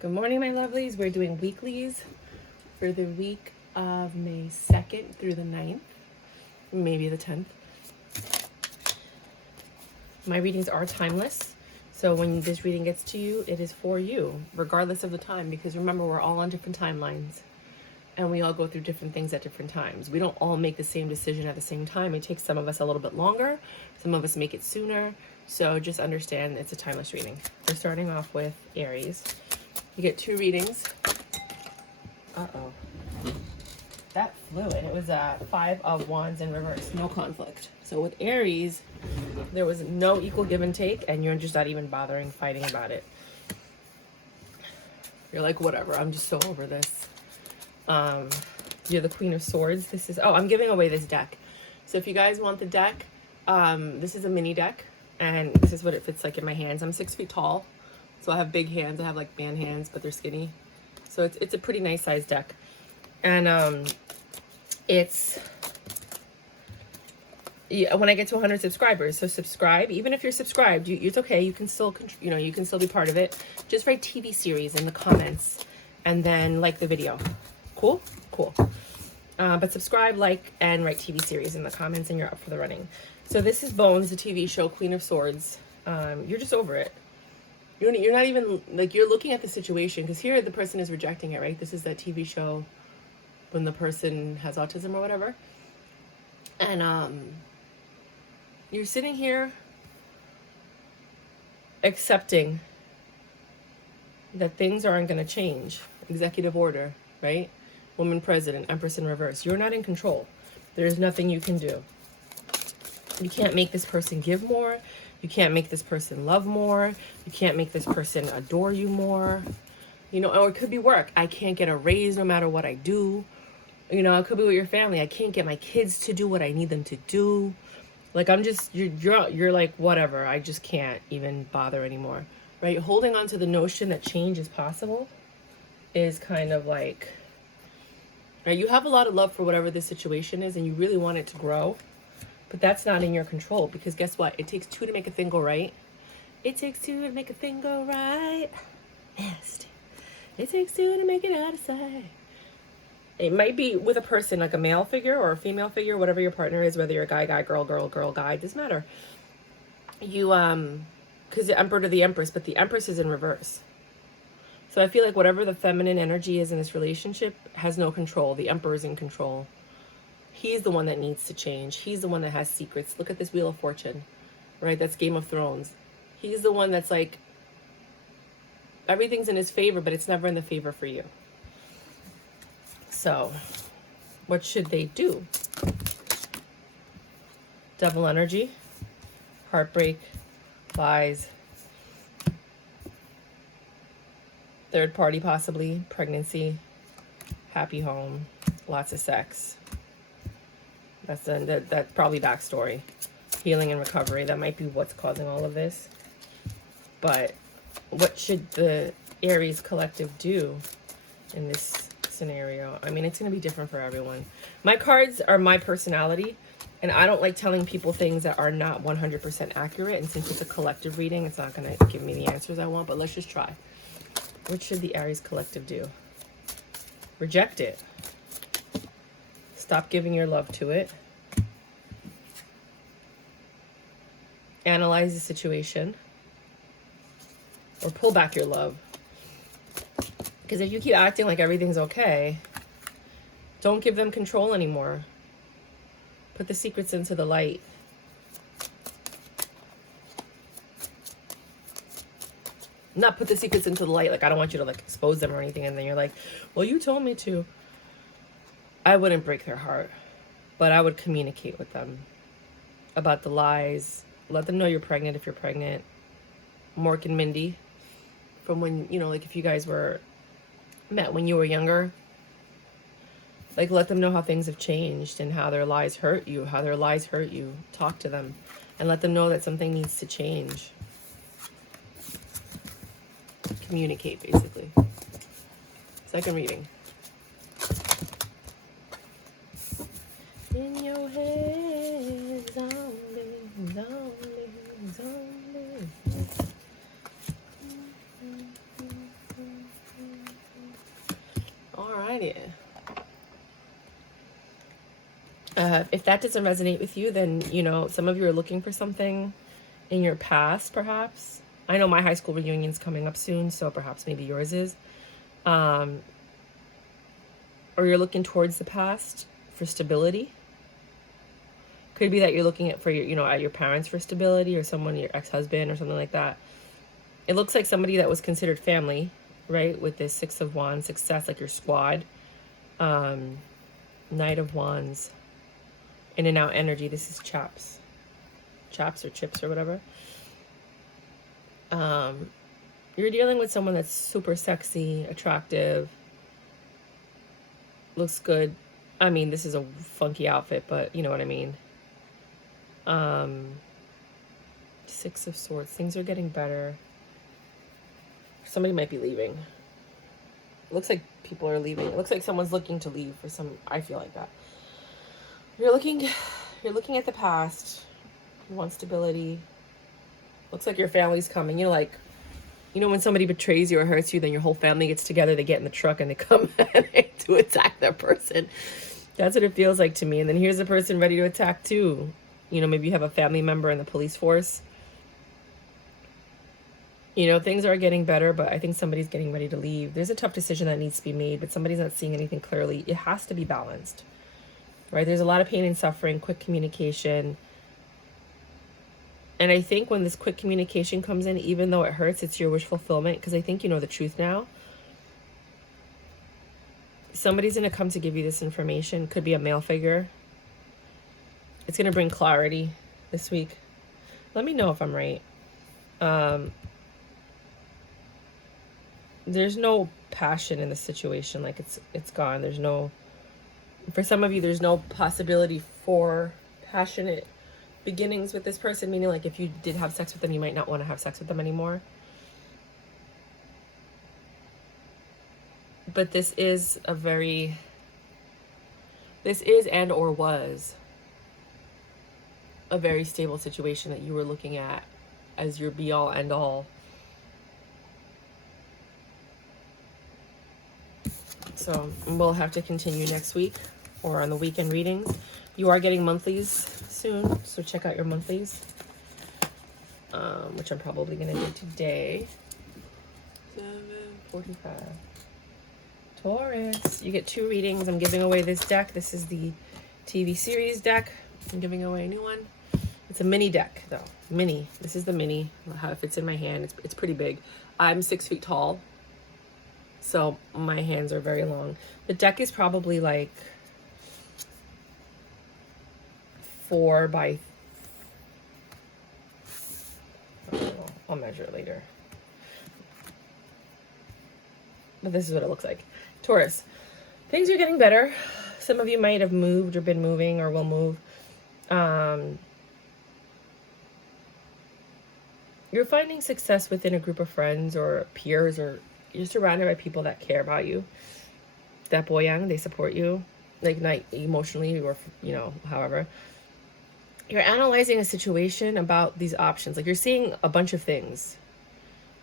Good morning, my lovelies. We're doing weeklies for the week of May 2nd through the 9th, maybe the 10th. My readings are timeless, so when this reading gets to you, it is for you, regardless of the time, because remember, we're all on different timelines, and we all go through different things at different times. We don't all make the same decision at the same time. It takes some of us a little bit longer, some of us make it sooner, so just understand it's a timeless reading. We're starting off with Aries. You get two readings. Uh-oh. That flew in. It was a 5 of Wands in reverse. No conflict. So with Aries, there was no equal give and take, and you're just not even bothering fighting about it. You're like, whatever. I'm just so over this. You're the Queen of Swords. This is... Oh, I'm giving away this deck. So if you guys want the deck, this is a mini deck, and this is what it fits like in my hands. I'm 6 feet tall. So I have big hands. I have like man hands, but they're skinny. So it's a pretty nice size deck. And it's, yeah, when I get to 100 subscribers. So subscribe. Even if you're subscribed, it's okay. You can still, you can still be part of it. Just write TV series in the comments and then like the video. Cool? Cool. But subscribe, like, and write TV series in the comments, and you're up for the running. So this is Bones, the TV show, Queen of Swords. You're just over it. You're not even, like, you're looking at the situation, because here the person is rejecting it, right? This is that TV show when the person has autism or whatever. And you're sitting here accepting that things aren't going to change. Executive order, right? Woman president, Empress in reverse. You're not in control. There's nothing you can do. You can't make this person give more. You can't make this person love more. You can't make this person adore you more. Or it could be work. I can't get a raise no matter what I do. It could be with your family. I can't get my kids to do what I need them to do. Like, I'm just, you're like, whatever. I just can't even bother anymore, right? Holding on to the notion that change is possible is kind of like, right? You have a lot of love for whatever this situation is, and you really want it to grow. But that's not in your control, because guess what? It takes two to make a thing go right. It takes two to make a thing go right. Nasty. It takes two to make it out of sight. It might be with a person, like a male figure or a female figure, whatever your partner is, whether you're a guy, girl, guy, it doesn't matter. You, because the Emperor to the Empress, but the Empress is in reverse. So I feel like whatever the feminine energy is in this relationship has no control. The Emperor is in control. He's the one that needs to change. He's the one that has secrets. Look at this Wheel of Fortune, right? That's Game of Thrones. He's the one that's like, everything's in his favor, but it's never in the favor for you. So, what should they do? Devil energy, heartbreak, lies, third party possibly, pregnancy, happy home, lots of sex. That's probably backstory. Healing and recovery. That might be what's causing all of this. But what should the Aries collective do in this scenario? I mean, it's going to be different for everyone. My cards are my personality, and I don't like telling people things that are not 100% accurate. And since it's a collective reading, it's not going to give me the answers I want. But let's just try. What should the Aries collective do? Reject it. Stop giving your love to it. Analyze the situation. Or pull back your love. Because if you keep acting like everything's okay, don't give them control anymore. Put the secrets into the light. Not put the secrets into the light. Like, I don't want you to, like, expose them or anything. And then you're like, well, you told me to. I wouldn't break their heart, but I would communicate with them about the lies. Let them know you're pregnant if you're pregnant. Mork and Mindy, from when, like if you guys were met when you were younger, like let them know how things have changed and how their lies hurt you, Talk to them and let them know that something needs to change. Communicate, basically. Second reading. In your head, zombie, zombie, zombie. idea. If that doesn't resonate with you, then, you know, some of you are looking for something in your past, perhaps. I know my high school reunion's coming up soon, so perhaps maybe yours is. Or you're looking towards the past for stability. Could be that you're looking at for your, you know, at your parents for stability, or someone, your ex-husband or something like that. It looks like somebody that was considered family, right? With this Six of Wands, success, like your squad. Knight of Wands. In and out energy. This is chaps or chips or whatever. You're dealing with someone that's super sexy, attractive, looks good. I mean, this is a funky outfit, but you know what I mean. Six of Swords. Things are getting better. Somebody might be leaving. It looks like people are leaving. It looks like someone's looking to leave for some. I feel like that. You're looking at the past. You want stability. Looks like your family's coming. You know, like, you know when somebody betrays you or hurts you, then your whole family gets together, they get in the truck and they come to attack that person. That's what it feels like to me. And then here's a person ready to attack too. You know, maybe you have a family member in the police force. You know, things are getting better, but I think somebody's getting ready to leave. There's a tough decision that needs to be made, but somebody's not seeing anything clearly. It has to be balanced. Right? There's a lot of pain and suffering, quick communication. And I think when this quick communication comes in, even though it hurts, it's your wish fulfillment, because I think you know the truth now. Somebody's going to come to give you this information. Could be a male figure. It's going to bring clarity this week. Let me know if I'm right. There's no passion in the situation. Like it's gone. There's no... For some of you, there's no possibility for passionate beginnings with this person, meaning like if you did have sex with them, you might not want to have sex with them anymore. But this is and or was a very stable situation that you were looking at as your be all end all. So we'll have to continue next week or on the weekend readings. You are getting monthlies soon, so check out your monthlies, which I'm probably going to do today. 7:45. Taurus, you get 2 readings. I'm giving away this deck. This is the TV series deck. I'm giving away a new one. It's a mini deck, though. Mini. This is the mini. How it fits in my hand. It's pretty big. I'm 6 feet tall, so my hands are very long. The deck is probably like 4 by... I don't know. I'll measure it later. But this is what it looks like. Taurus, things are getting better. Some of you might have moved or been moving or will move. You're finding success within a group of friends or peers, or you're surrounded by people that care about you. That boyang, they support you, like not emotionally or, you know, however. You're analyzing a situation about these options. Like you're seeing a bunch of things.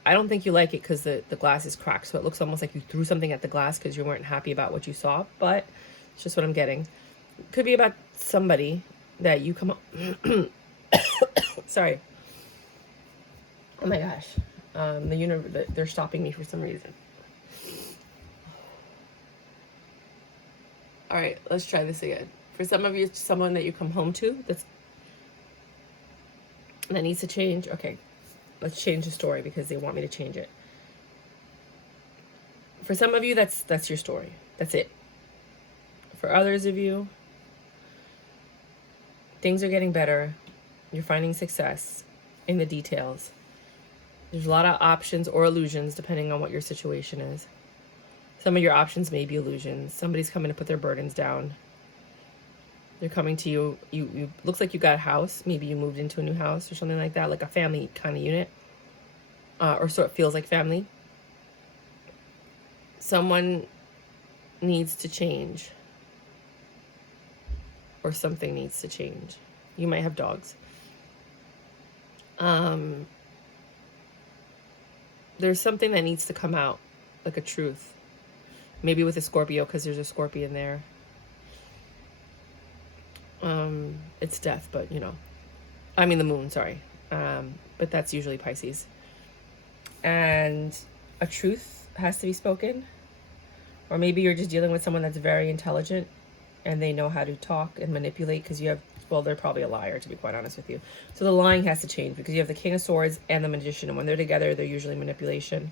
I don't think you like it because the glass is cracked. So it looks almost like you threw something at the glass because you weren't happy about what you saw. But it's just what I'm getting. Could be about somebody that you come up... Sorry. Oh my gosh. They're stopping me for some reason. All right, let's try this again. For some of you, it's someone that you come home to that needs to change. Okay, let's change the story because they want me to change it. For some of you, that's your story. That's it. For others of you, things are getting better. You're finding success in the details. There's a lot of options or illusions depending on what your situation is. Some of your options may be illusions. Somebody's coming to put their burdens down. They're coming to you. You looks like you got a house. Maybe you moved into a new house or something like that, like a family kind of unit. Or so it feels like family. Someone needs to change. Or something needs to change. You might have dogs. There's something that needs to come out, like a truth. Maybe with a Scorpio, because there's a Scorpion there. It's death, but you know, I mean the moon, sorry. But that's usually Pisces. And a truth has to be spoken. Or maybe you're just dealing with someone that's very intelligent and they know how to talk and manipulate, because you have, well, they're probably a liar, to be quite honest with you. So the lying has to change, because you have the King of Swords and the Magician, and when they're together, they're usually manipulation.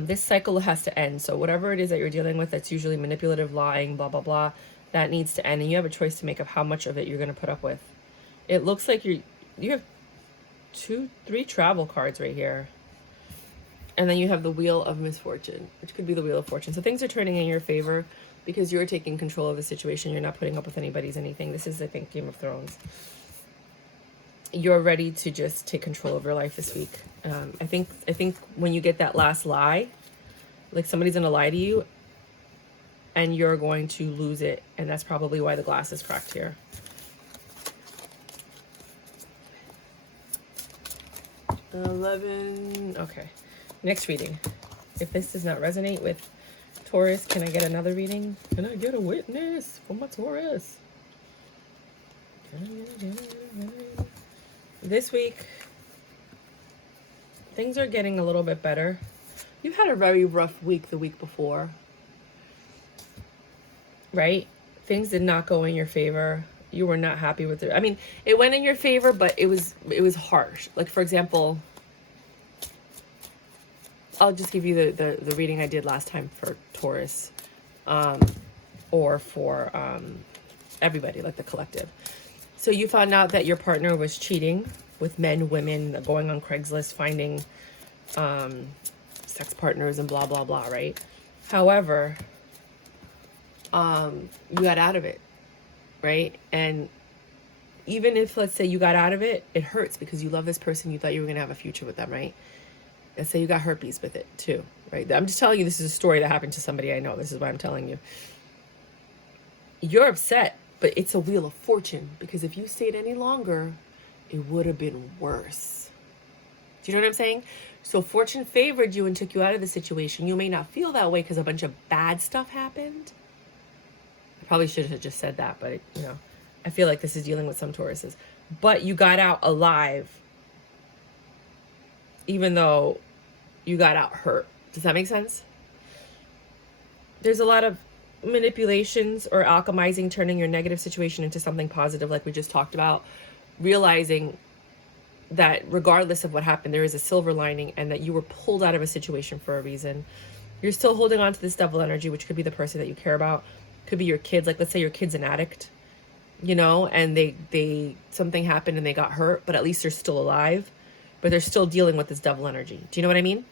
This cycle has to end. So whatever it is that you're dealing with that's usually manipulative, lying, blah, blah, blah, that needs to end. And you have a choice to make of how much of it you're going to put up with. It looks like you have 3 travel cards right here. And then you have the Wheel of Misfortune, which could be the Wheel of Fortune. So things are turning in your favor because you're taking control of the situation. You're not putting up with anybody's anything. This is, I think, Game of Thrones. You're ready to just take control of your life this week. I think when you get that last lie, like somebody's going to lie to you and you're going to lose it. And that's probably why the glass is cracked here. Okay. Next reading. If this does not resonate with Taurus, can I get another reading? Can I get a witness for my Taurus? This week, things are getting a little bit better. You had a very rough week the week before, right? Things did not go in your favor. You were not happy with it. I mean, it went in your favor, but it was harsh. Like, for example, I'll just give you the reading I did last time for Taurus, or for everybody, like the collective. So you found out that your partner was cheating with men, women, going on Craigslist, finding sex partners and blah, blah, blah, right? However, you got out of it, right? And even if, let's say, you got out of it, it hurts because you love this person. You thought you were going to have a future with them, right? Let's say you got herpes with it too, right? I'm just telling you, this is a story that happened to somebody I know. This is why I'm telling you. You're upset, but it's a Wheel of Fortune, because if you stayed any longer, it would have been worse. Do you know what I'm saying? So fortune favored you and took you out of the situation. You may not feel that way because a bunch of bad stuff happened. I probably should have just said that, but you know, I feel like this is dealing with some Tauruses. But you got out alive, even though you got out hurt. Does that make sense? There's a lot of manipulations or alchemizing, turning your negative situation into something positive, like we just talked about, realizing that regardless of what happened, there is a silver lining, and that you were pulled out of a situation for a reason. You're still holding on to this devil energy, which could be the person that you care about, could be your kids. Like, let's say your kid's an addict, you know, and they something happened and they got hurt, but at least they're still alive, but they're still dealing with this devil energy. Do you know what I mean?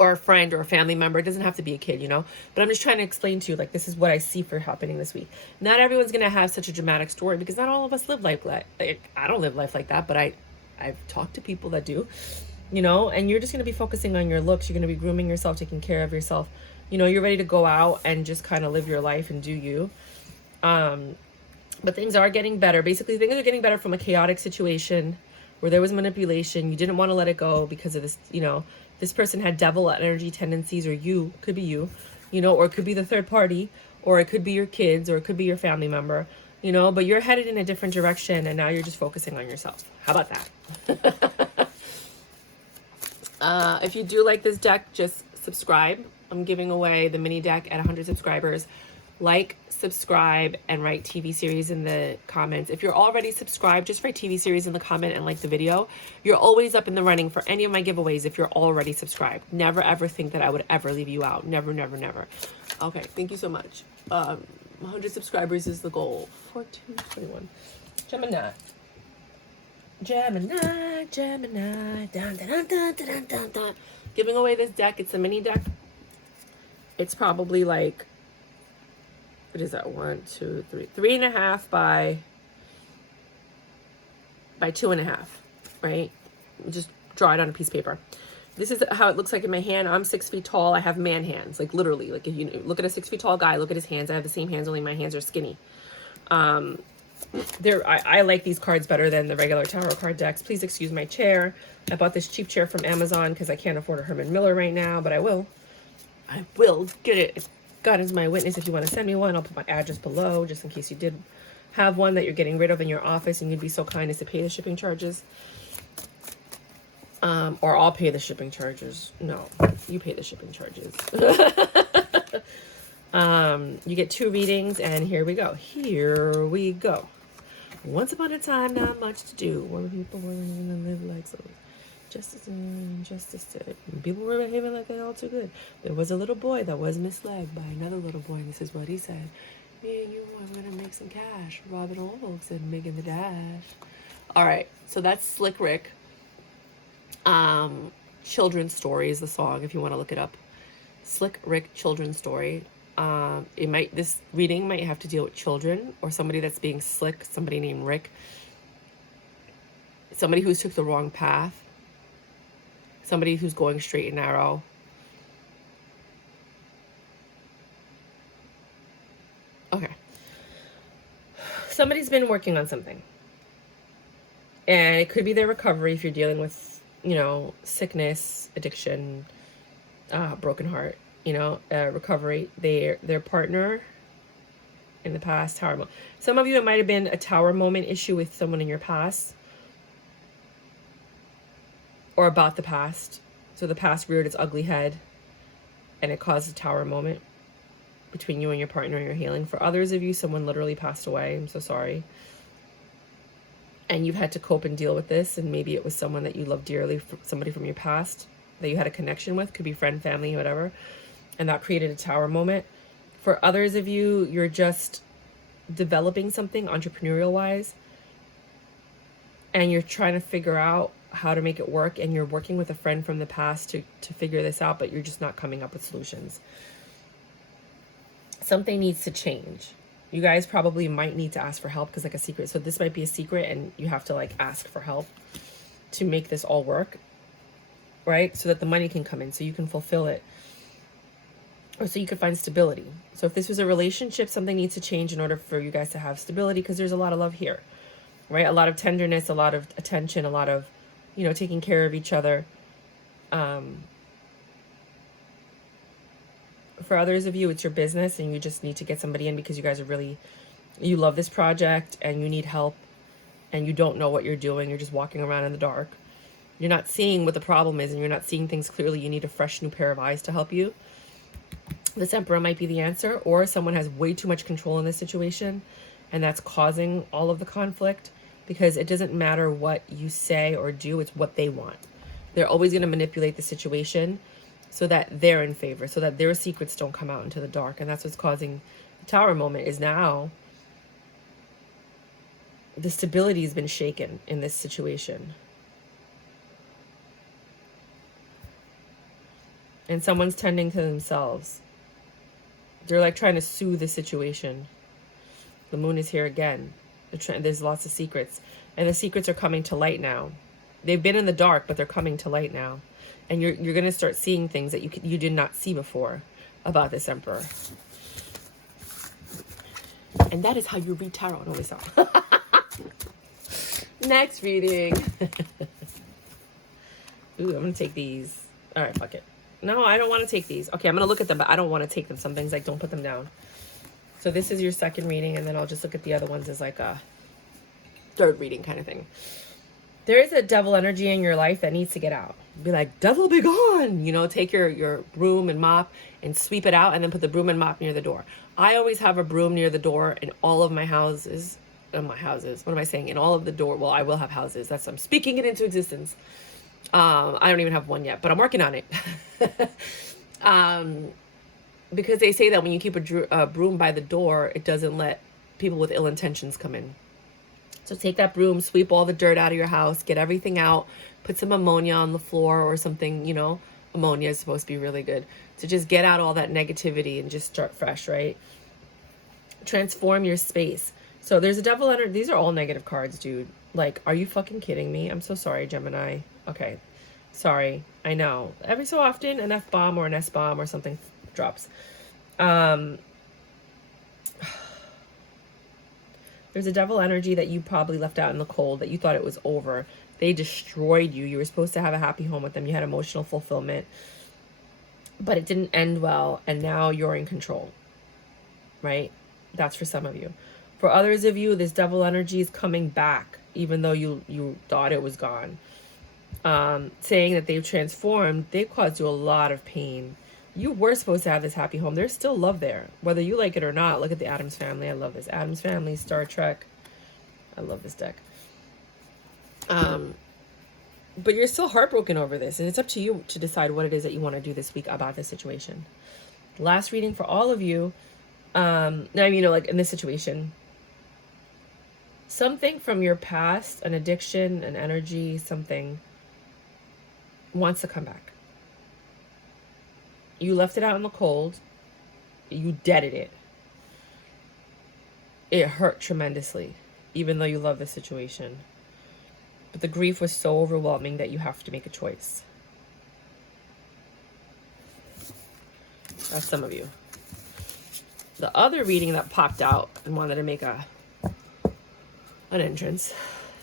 Or a friend or a family member. It doesn't have to be a kid, you know, but I'm just trying to explain to you, like, this is what I see for happening this week. Not everyone's going to have such a dramatic story, because not all of us live life like I don't live life like that, but I've talked to people that do, you know, and you're just going to be focusing on your looks. You're going to be grooming yourself, taking care of yourself. You know, you're ready to go out and just kind of live your life and do you. But things are getting better. Basically, things are getting better from a chaotic situation where there was manipulation. You didn't want to let it go because of this, you know, this person had devil energy tendencies, or you, could be you know, or it could be the third party, or it could be your kids, or it could be your family member, you know, but you're headed in a different direction, and now you're just focusing on yourself. How about that? If you do like this deck, just subscribe. I'm giving away the mini deck at 100 subscribers. Like, subscribe, and write TV series in the comments. If you're already subscribed, just write TV series in the comment and like the video. You're always up in the running for any of my giveaways if you're already subscribed. Never ever think that I would ever leave you out. Never, never, never. Okay, thank you so much. 100 subscribers is the goal. 1421. Gemini. Gemini. Dun, dun, dun, dun, dun, dun, dun. Giving away this deck. It's a mini deck. It's probably like, what is that? 1, 2, 3, 3.5 by 2.5, right? Just draw it on a piece of paper. This is how it looks like in my hand. I'm 6 feet tall. I have man hands, like literally. Like if you look at a 6 feet tall guy, look at his hands. I have the same hands, only my hands are skinny. I like these cards better than the regular tarot card decks. Please excuse my chair. I bought this cheap chair from Amazon because I can't afford a Herman Miller right now, but I will. I will get it. God is my witness. If you want to send me one, I'll put my address below just in case you did have one that you're getting rid of in your office and you'd be so kind as to pay the shipping charges. Or I'll pay the shipping charges. No, you pay the shipping charges. You get 2 readings, and here we go. Here we go. Once upon a time, not much to do. When people were going to live like so. Justice and injustice. People were behaving like they're all too good. There was a little boy that was misled by another little boy, and this is what he said. Me and you are going to make some cash. Robbing old folks and making the dash. All right, so that's Slick Rick. Children's Story is the song, if you want to look it up. Slick Rick Children's Story. This reading might have to deal with children or somebody that's being slick, somebody named Rick, somebody who's took the wrong path, somebody who's going straight and narrow. Okay. Somebody's been working on something. And it could be their recovery if you're dealing with, you know, sickness, addiction, broken heart, you know, recovery. Their partner in the past, tower moment. Some of you, it might have been a tower moment issue with someone in your past. Or about the past. So the past reared its ugly head and it caused a tower moment between you and your partner and your healing. For others of you, someone literally passed away. I'm so sorry. And you've had to cope and deal with this. And maybe it was someone that you love dearly, somebody from your past that you had a connection with. Could be friend, family, whatever. And that created a tower moment. For others of you, you're just developing something entrepreneurial-wise. And you're trying to figure out how to make it work, and you're working with a friend from the past to figure this out, but you're just not coming up with solutions. Something needs to change. You guys probably might need to ask for help, because like a secret, so this might be a secret and you have to like ask for help to make this all work, right? So that the money can come in, so you can fulfill it, or so you can find stability. So if this was a relationship, something needs to change in order for you guys to have stability, because there's a lot of love here, right? A lot of tenderness, a lot of attention, a lot of, you know, taking care of each other. For others of you, it's your business and you just need to get somebody in because you guys are really, you love this project and you need help and you don't know what you're doing. You're just walking around in the dark. You're not seeing what the problem is and you're not seeing things clearly. You need a fresh new pair of eyes to help you. This Emperor might be the answer, or someone has way too much control in this situation and that's causing all of the conflict. Because it doesn't matter what you say or do, it's what they want. They're always going to manipulate the situation so that they're in favor, so that their secrets don't come out into the dark. And that's what's causing the tower moment, is now the stability has been shaken in this situation. And someone's tending to themselves. They're like trying to soothe the situation. The moon is here again. There's lots of secrets, and the secrets are coming to light now. They've been in the dark, but they're coming to light now, and you're going to start seeing things that you did not see before about this Emperor. And that is how you read tarot. No, it's not. Next reading. Ooh, I'm gonna take these. All right, fuck it. No, I don't want to take these. Okay, I'm gonna look at them, but I don't want to take them. Some things like don't put them down. So this is your second reading, and then I'll just look at the other ones as like a third reading kind of thing. There is a devil energy in your life that needs to get out. Be like, devil be gone. You know, take your broom and mop and sweep it out, and then put the broom and mop near the door. I always have a broom near the door in all of my houses. What am I saying? In all of the door. Well, I will have houses. I'm speaking it into existence. I don't even have one yet, but I'm working on it. Because they say that when you keep a broom by the door, it doesn't let people with ill intentions come in. So take that broom, sweep all the dirt out of your house, get everything out, put some ammonia on the floor or something, you know. Ammonia is supposed to be really good. To just get out all that negativity and just start fresh, right? Transform your space. So there's a devil energy. These are all negative cards, dude. Like, are you fucking kidding me? I'm so sorry, Gemini. Okay. Sorry. I know. Every so often, an F-bomb or an S-bomb or something drops. There's a devil energy that you probably left out in the cold, that you thought it was over. They destroyed you. You were supposed to have a happy home with them. You had emotional fulfillment. but it didn't end well, and now you're in control, right? That's for some of you. For others of you, this devil energy is coming back, even though you thought it was gone. Saying that they've transformed, they've caused you a lot of pain. You were supposed to have this happy home. There's still love there, whether you like it or not. Look at the Addams Family. I love this. Addams Family, Star Trek. I love this deck. But you're still heartbroken over this, and it's up to you to decide what it is that you want to do this week about this situation. Last reading for all of you. Now, like in this situation, something from your past, an addiction, an energy, something wants to come back. You left it out in the cold. You deaded it. It hurt tremendously, even though you love the situation. But the grief was so overwhelming that you have to make a choice. That's some of you. The other reading that popped out and wanted to make an entrance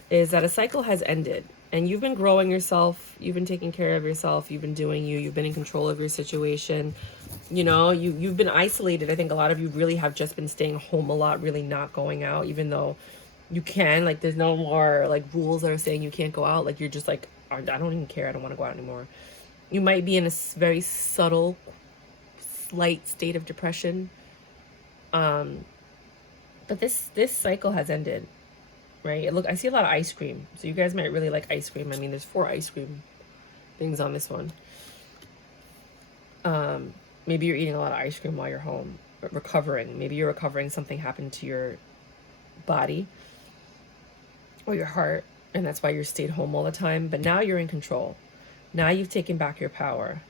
is that a cycle has ended. And you've been growing yourself. You've been taking care of yourself. You've been doing you. You've been in control of your situation. You know, you've been isolated. I think a lot of you really have just been staying home a lot, really not going out, even though you can. Like, there's no more, like, rules that are saying you can't go out. Like, you're just like, I don't even care. I don't want to go out anymore. You might be in a very subtle, slight state of depression. But this cycle has ended. Right? Look, I see a lot of ice cream. So you guys might really like ice cream. I mean, there's 4 ice cream things on this one. Maybe you're eating a lot of ice cream while you're home, recovering. Maybe you're recovering, something happened to your body or your heart, and that's why you stayed home all the time. But now you're in control. Now you've taken back your power.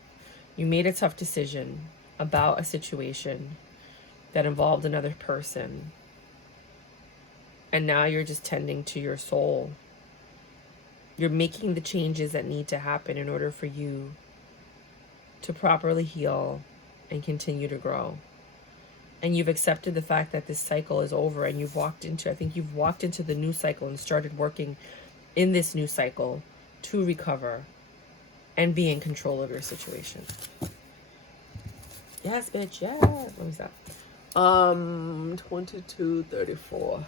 You made a tough decision about a situation that involved another person. And now you're just tending to your soul. You're making the changes that need to happen in order for you to properly heal and continue to grow. And you've accepted the fact that this cycle is over, and you've walked into the new cycle and started working in this new cycle to recover and be in control of your situation. Yes, bitch, yeah. What was that? 2234.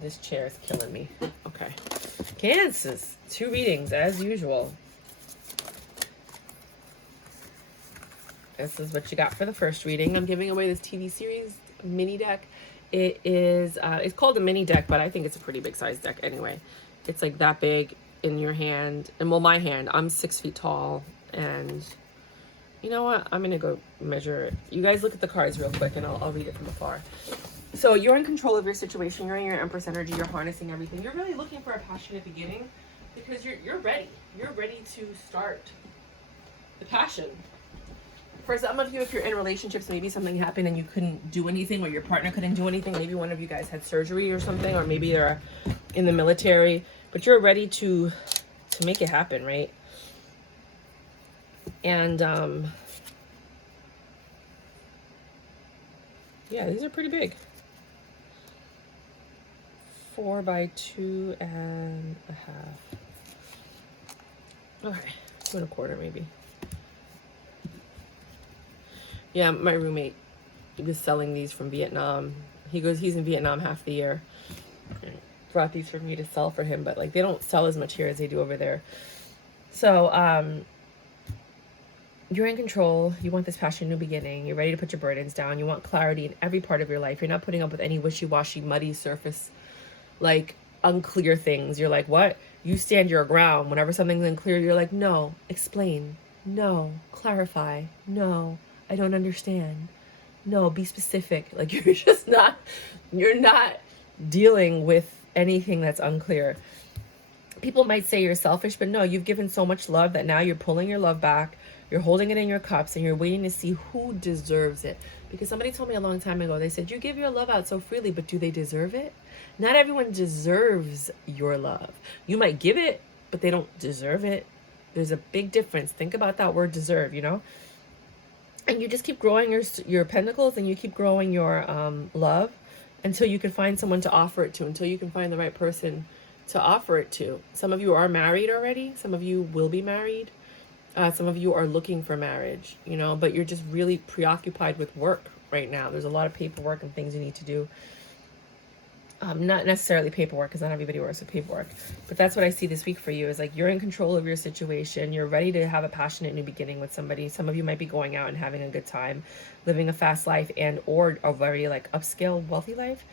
This chair is killing me. Okay. Cancers. 2 readings, as usual. This is what you got for the first reading. I'm giving away this TV series mini deck. It is, it's called a mini deck, but I think it's a pretty big size deck anyway. It's like that big in your hand. And well, my hand, I'm 6 feet tall. And you know what? I'm going to go measure it. You guys look at the cards real quick, and I'll read it from afar. So you're in control of your situation. You're in your Empress energy. You're harnessing everything. You're really looking for a passionate beginning because you're ready. You're ready to start the passion. For some of you, if you're in relationships, maybe something happened and you couldn't do anything, or your partner couldn't do anything. Maybe one of you guys had surgery or something, or maybe they're in the military. But you're ready to make it happen, right? And yeah, these are pretty big. 4 by 2.5. Okay, 2 1/4 maybe. Yeah, my roommate was selling these from Vietnam. He's in Vietnam half the year. Brought these for me to sell for him, but like they don't sell as much here as they do over there. So you're in control. You want this passion, new beginning. You're ready to put your burdens down. You want clarity in every part of your life. You're not putting up with any wishy-washy, muddy surface, like unclear things. You're like, what? You stand your ground. Whenever something's unclear, you're like, no, explain. No, clarify. No, I don't understand. No, be specific. Like you're not dealing with anything that's unclear. People might say you're selfish, but no, you've given so much love that now you're pulling your love back. You're holding it in your cups, and you're waiting to see who deserves it. Because somebody told me a long time ago, they said, you give your love out so freely, but do they deserve it? Not everyone deserves your love. You might give it, but they don't deserve it. There's a big difference. Think about that word deserve, you know? And you just keep growing your pentacles, and you keep growing your love until you can find someone to offer it to, until you can find the right person to offer it to. Some of you are married already. Some of you will be married. Some of you are looking for marriage, you know, but you're just really preoccupied with work right now. There's a lot of paperwork and things you need to do. Not necessarily paperwork, because not everybody works with paperwork, but that's what I see this week for you, is like you're in control of your situation. You're ready to have a passionate new beginning with somebody. Some of you might be going out and having a good time, living a fast life and or a very like upscale, wealthy life.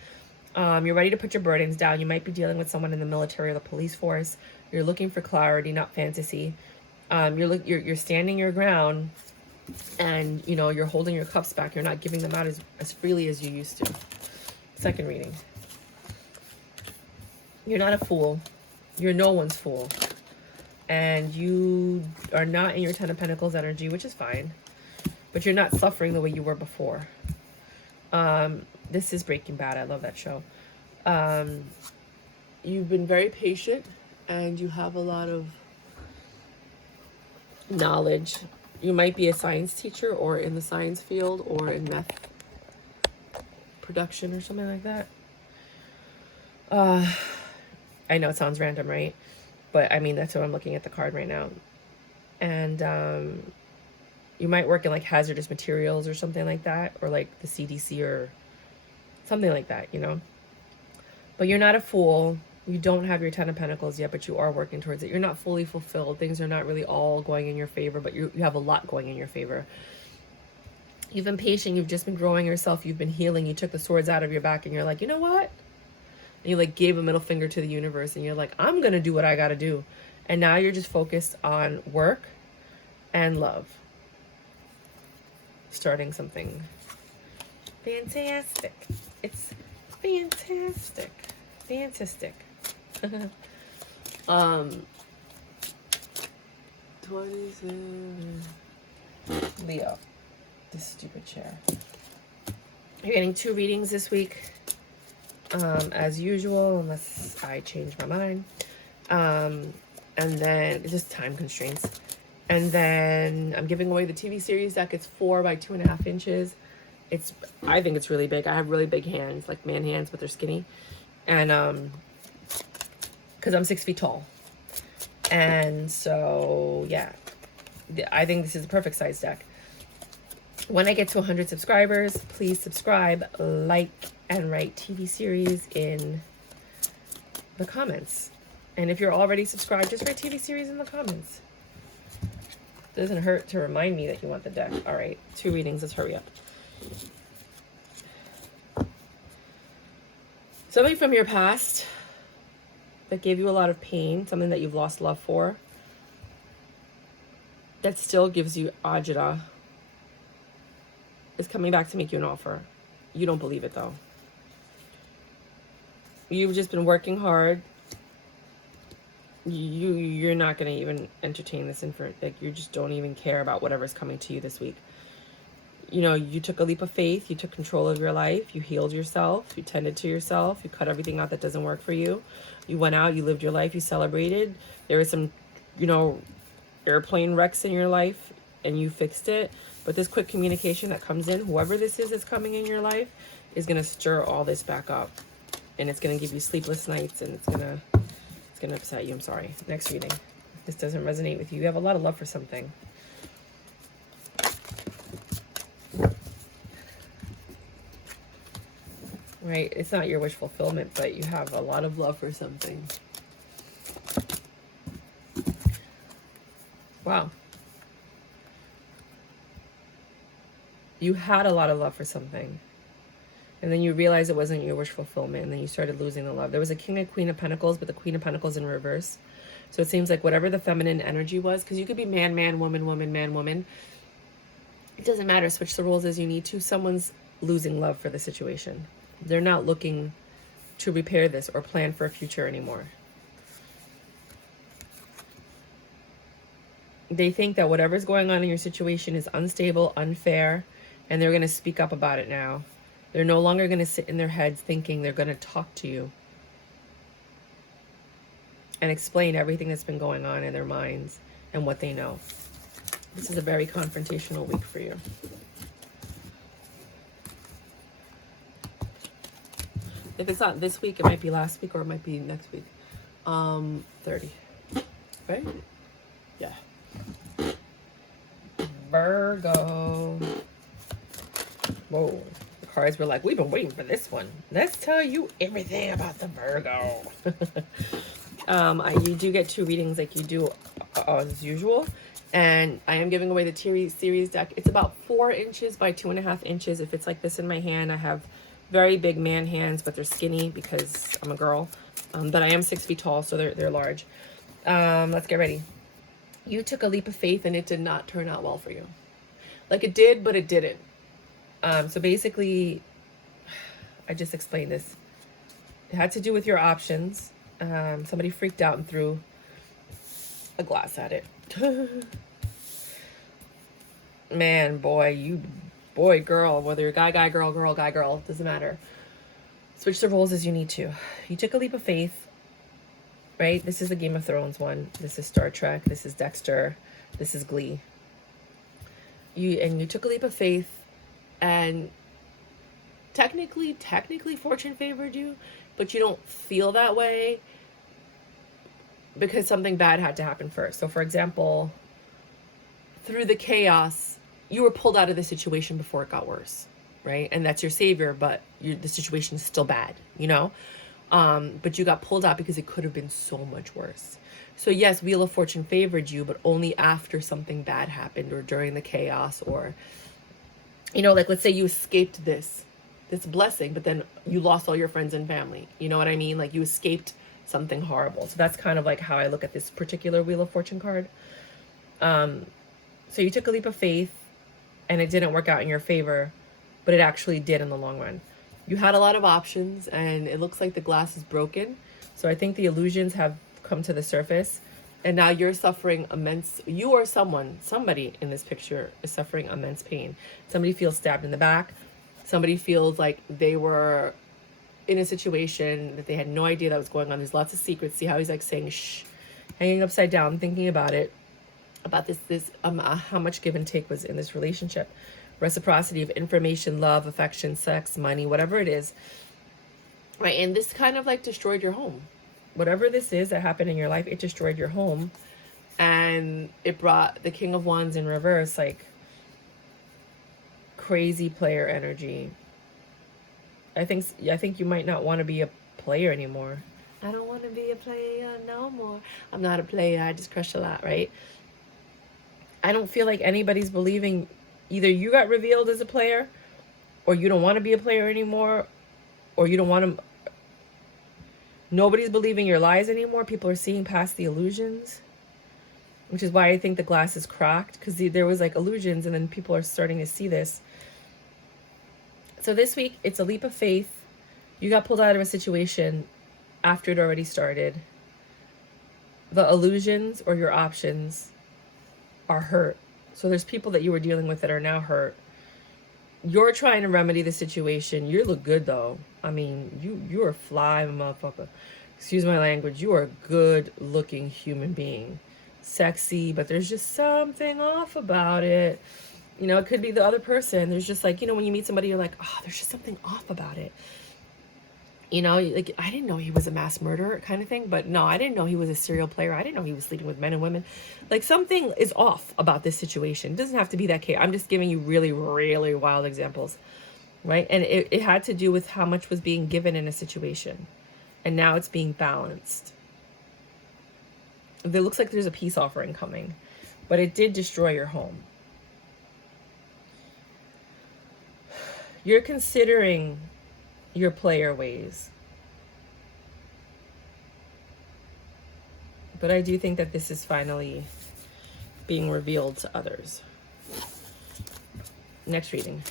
You're ready to put your burdens down. You might be dealing with someone in the military or the police force. You're looking for clarity, not fantasy. You're standing your ground, and you know you're holding your cups back. You're not giving them out as freely as you used to. Second reading. You're not a fool. You're no one's fool. And you are not in your Ten of Pentacles energy, which is fine. But you're not suffering the way you were before. This is Breaking Bad. I love that show. You've been very patient, and you have a lot of knowledge. You might be a science teacher, or in the science field, or in meth production or something like that. I know it sounds random, right? But I mean, that's what I'm looking at the card right now. And you might work in like hazardous materials or something like that, or like the CDC or something like that, you know. But you're not a fool. You don't have your Ten of Pentacles yet, but you are working towards it. You're not fully fulfilled. Things are not really all going in your favor, but you have a lot going in your favor. You've been patient. You've just been growing yourself. You've been healing. You took the swords out of your back, and you're like, you know what? And you like gave a middle finger to the universe, and you're like, I'm going to do what I got to do. And now you're just focused on work and love. Starting something fantastic. It's fantastic. Fantastic. 27. Leo. This stupid chair. You're getting 2 readings this week. As usual, unless I change my mind. And then just time constraints. And then I'm giving away the TV series deck. It's 4 by 2.5 inches. I think it's really big. I have really big hands, like man hands, but they're skinny. And because I'm 6 feet tall. And so yeah, I think this is a perfect size deck. When I get to 100 subscribers, please subscribe, like, and write TV series in the comments. And if you're already subscribed, just write TV series in the comments. Doesn't hurt to remind me that you want the deck. All right, 2 readings. Let's hurry up. Something from your past that gave you a lot of pain, something that you've lost love for, that still gives you agita, is coming back to make you an offer. You don't believe it though. You've just been working hard. You're not going to even entertain this like you just don't even care about whatever's coming to you this week. You know, you took a leap of faith. You took control of your life. You healed yourself. You tended to yourself. You cut everything out that doesn't work for you. You went out. You lived your life. You celebrated. There was some, you know, airplane wrecks in your life, and you fixed it. But this quick communication that comes in, whoever this is that's coming in your life, is going to stir all this back up. And it's going to give you sleepless nights, and it's going to upset you. I'm sorry. Next reading. If this doesn't resonate with you, you have a lot of love for something. Right? It's not your wish fulfillment, but you have a lot of love for something. Wow. You had a lot of love for something. And then you realized it wasn't your wish fulfillment, and then you started losing the love. There was a King and Queen of Pentacles, but the Queen of Pentacles in reverse. So it seems like whatever the feminine energy was, because you could be man, man, woman, woman, man, woman. It doesn't matter. Switch the roles as you need to. Someone's losing love for the situation. They're not looking to repair this or plan for a future anymore. They think that whatever's going on in your situation is unstable, unfair, and they're going to speak up about it now. They're no longer going to sit in their heads thinking they're going to talk to you and explain everything that's been going on in their minds and what they know. This is a very confrontational week for you. If it's not this week, it might be last week, or it might be next week. 30. Right? Yeah. Virgo. Whoa. The cards were like, we've been waiting for this one. Let's tell you everything about the Virgo. You do get 2 readings like you do as usual. And I am giving away the series deck. It's about 4 inches by 2.5 inches. It fits like this in my hand. I have very big man hands, but they're skinny because I'm a girl. But I am 6 feet tall, so they're large. Let's get ready. You took a leap of faith and it did not turn out well for you. Like it did, but it didn't. So basically, I just explained this. It had to do with your options. Somebody freaked out and threw a glass at it. Man, boy, girl, whether you're guy, girl, guy, girl, doesn't matter. Switch the roles as you need to. You took a leap of faith, right? This is the Game of Thrones one. This is Star Trek. This is Dexter. This is Glee. You took a leap of faith, and technically fortune favored you, but you don't feel that way because something bad had to happen first. So for example, through the chaos, you were pulled out of the situation before it got worse, right? And that's your savior, but the situation is still bad, you know? But you got pulled out because it could have been so much worse. So yes, Wheel of Fortune favored you, but only after something bad happened or during the chaos, or, you know, like let's say you escaped this blessing, but then you lost all your friends and family. You know what I mean? Like you escaped something horrible. So that's kind of like how I look at this particular Wheel of Fortune card. So you took a leap of faith and it didn't work out in your favor, but it actually did in the long run. You had a lot of options and it looks like the glass is broken. So I think the illusions have come to the surface and now you're suffering you or somebody in this picture is suffering immense pain. Somebody feels stabbed in the back. Somebody feels like they were in a situation that they had no idea that was going on. There's lots of secrets. See how he's like saying shh, hanging upside down, thinking about it, about how much give and take was in this relationship. Reciprocity of information, love, affection, sex, money, whatever it is, right? And this kind of like destroyed your home. Whatever this is that happened in your life, it destroyed your home, and it brought the King of Wands in reverse, like crazy player energy. I think you might not want to be a player anymore. I don't want to be a player no more. I'm not a player. I just crush a lot, right? I don't feel like anybody's believing either you got revealed as a player, or you don't want to be a player anymore, or you don't want to. Nobody's believing your lies anymore. People are seeing past the illusions, which is why I think the glass is cracked, because there was like illusions and then people are starting to see this. So this week, it's a leap of faith. You got pulled out of a situation after it already started. The illusions or your options are hurt. So there's people that you were dealing with that are now hurt. You're trying to remedy the situation. You look good though. I mean, you are fly, motherfucker. Excuse my language. You are a good looking human being. Sexy, but there's just something off about it. You know, it could be the other person. There's just like, you know, when you meet somebody, you're like, oh, there's just something off about it. You know, like, I didn't know he was a mass murderer kind of thing. But no, I didn't know he was a serial player. I didn't know he was sleeping with men and women. Like, something is off about this situation. It doesn't have to be that case. I'm just giving you really, really wild examples, right? And it had to do with how much was being given in a situation. And now it's being balanced. It looks like there's a peace offering coming. But it did destroy your home. You're considering your player ways. But I do think that this is finally being revealed to others. Next reading.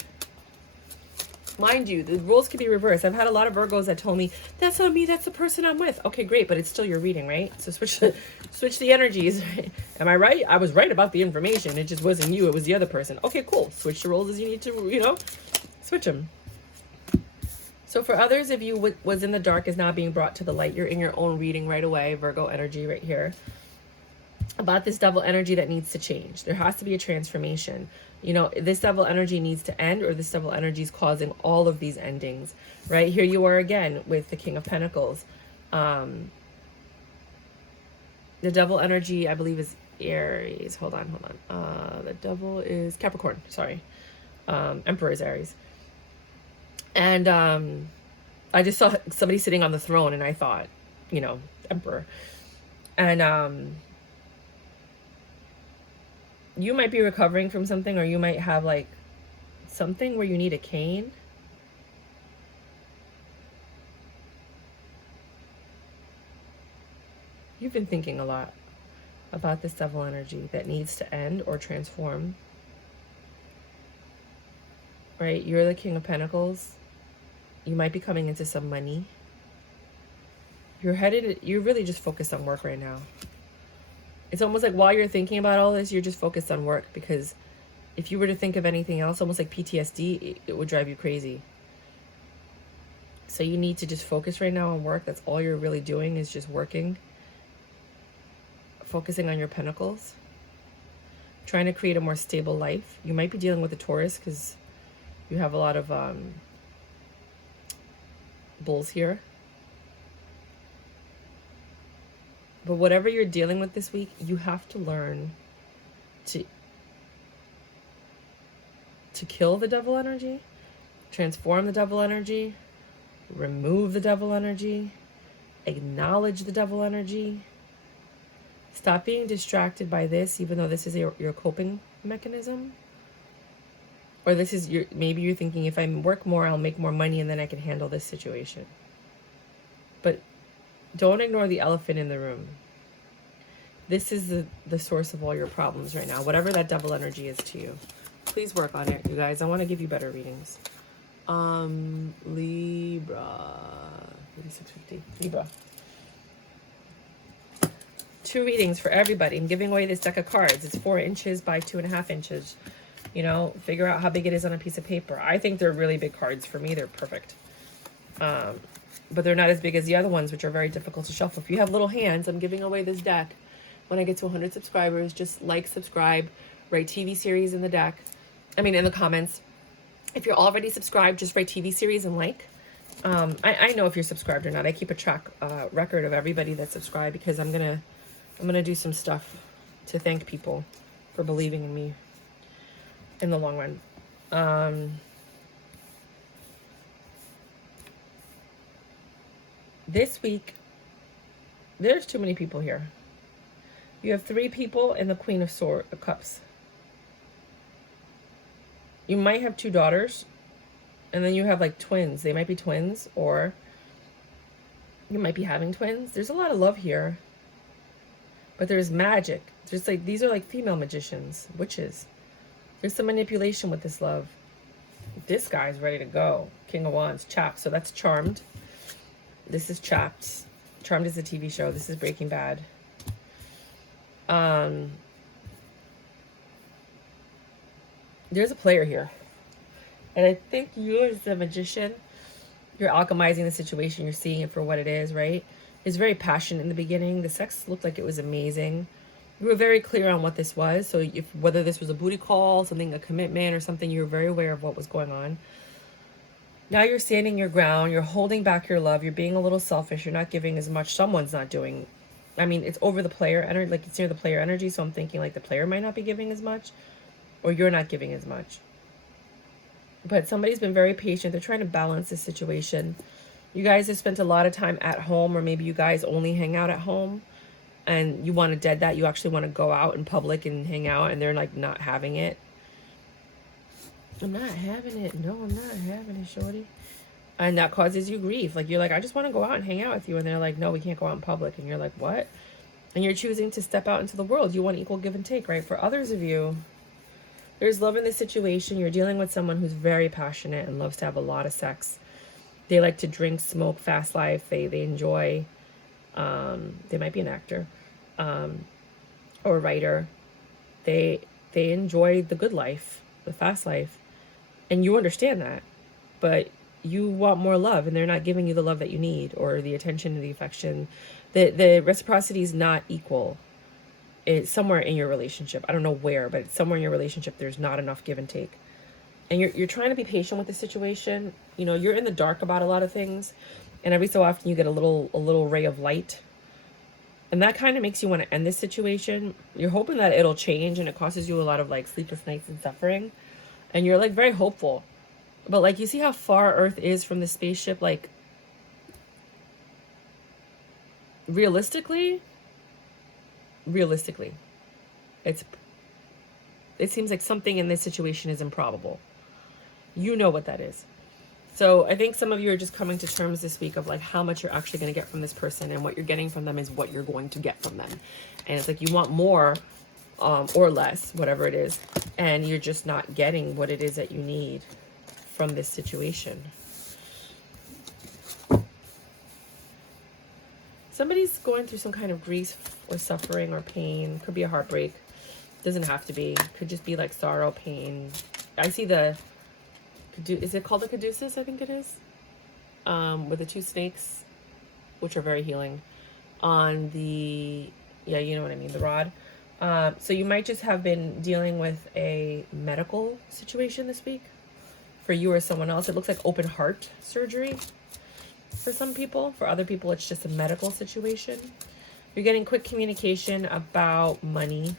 Mind you, the roles could be reversed. I've had a lot of Virgos that told me, that's not me, that's the person I'm with. Okay, great, but it's still your reading, right? So switch the energies. Am I right? I was right about the information. It just wasn't you, it was the other person. Okay, cool. Switch the roles as you need to, you know, switch them. So for others, if you was in the dark is now being brought to the light. You're in your own reading right away. Virgo energy right here. About this double energy that needs to change. There has to be a transformation. You know, this double energy needs to end, or this double energy is causing all of these endings. Right? Here you are again with the King of Pentacles. The double energy, I believe, is Aries. Hold on. The devil is Capricorn. Sorry. Emperor is Aries. And I just saw somebody sitting on the throne, and I thought, you know, Emperor. And you might be recovering from something, or you might have like something where you need a cane. You've been thinking a lot about this devil energy that needs to end or transform. Right? You're the King of Pentacles. You might be coming into some money. You're really just focused on work right now. It's almost like while you're thinking about all this, you're just focused on work, because if you were to think of anything else, almost like PTSD, it would drive you crazy. So you need to just focus right now on work. That's all you're really doing, is just working. Focusing on your pentacles. Trying to create a more stable life. You might be dealing with a Taurus because you have a lot of bulls here. But whatever you're dealing with this week, you have to learn to kill the devil energy, transform the devil energy, remove the devil energy, acknowledge the devil energy. Stop being distracted by this, even though this is your coping mechanism. Or this is maybe you're thinking, if I work more, I'll make more money and then I can handle this situation. But don't ignore the elephant in the room. This is the source of all your problems right now, whatever that devil energy is to you. Please work on it, you guys. I want to give you better readings. Libra. 8650. Libra. 2 readings for everybody. I'm giving away this deck of cards. It's 4 inches by 2.5 inches. You know, figure out how big it is on a piece of paper. I think they're really big cards. For me, they're perfect. But they're not as big as the other ones, which are very difficult to shuffle. If you have little hands, I'm giving away this deck. When I get to 100 subscribers, just like, subscribe, write TV series in the deck. In the comments. If you're already subscribed, just write TV series and like. I know if you're subscribed or not. I keep a record of everybody that's subscribed, because I'm gonna do some stuff to thank people for believing in me in the long run. This week, there's too many people here. You have 3 people and the Queen of Cups. You might have 2 daughters, and then you have like twins. They might be twins, or you might be having twins. There's a lot of love here. But there's magic. There's like, these are like female magicians, witches. There's some manipulation with this love. This guy's ready to go. King of Wands, Chapped. So that's Charmed. This is Chapped. Charmed is a TV show. This is Breaking Bad. There's a player here. And I think you, as the magician, you're alchemizing the situation. You're seeing it for what it is, right? It's very passionate in the beginning. The sex looked like it was amazing. You were very clear on what this was. So whether this was a booty call, something, a commitment or something, you were very aware of what was going on. Now you're standing your ground. You're holding back your love. You're being a little selfish. You're not giving as much. Someone's not doing. It's over the player energy. Like, it's near the player energy. So I'm thinking like the player might not be giving as much, or you're not giving as much. But somebody's been very patient. They're trying to balance this situation. You guys have spent a lot of time at home, or maybe you guys only hang out at home, and you want to dead that. You actually want to go out in public and hang out, and they're like not having it. I'm not having it. No, I'm not having it, shorty. And that causes you grief. Like, you're like, I just want to go out and hang out with you. And they're like, no, we can't go out in public. And you're like, what? And you're choosing to step out into the world. You want equal give and take, right? For others of you, there's love in this situation. You're dealing with someone who's very passionate and loves to have a lot of sex. They like to drink, smoke, fast life. They enjoy, they might be an actor or a writer. They enjoy the good life, the fast life. And you understand that. But you want more love, and they're not giving you the love that you need, or the attention and the affection. The reciprocity is not equal. It's somewhere in your relationship. I don't know where, but it's somewhere in your relationship there's not enough give and take. And you're trying to be patient with the situation. You know, you're in the dark about a lot of things, and every so often you get a little ray of light. And that kind of makes you want to end this situation. You're hoping that it'll change, and it causes you a lot of like sleepless nights and suffering. And you're like very hopeful. But like, you see how far Earth is from the spaceship? Like, realistically, it seems like something in this situation is improbable. You know what that is. So I think some of you are just coming to terms this week of like how much you're actually going to get from this person, and what you're getting from them is what you're going to get from them. And it's like you want more or less, whatever it is, and you're just not getting what it is that you need from this situation. Somebody's going through some kind of grief or suffering or pain. Could be a heartbreak. Doesn't have to be. Could just be like sorrow, pain. I see the... Is it called the caduceus? I think it is. With the two snakes, which are very healing. On the... Yeah, you know what I mean. The rod. So you might just have been dealing with a medical situation this week. For you or someone else. It looks like open heart surgery. For some people. For other people, it's just a medical situation. You're getting quick communication about money.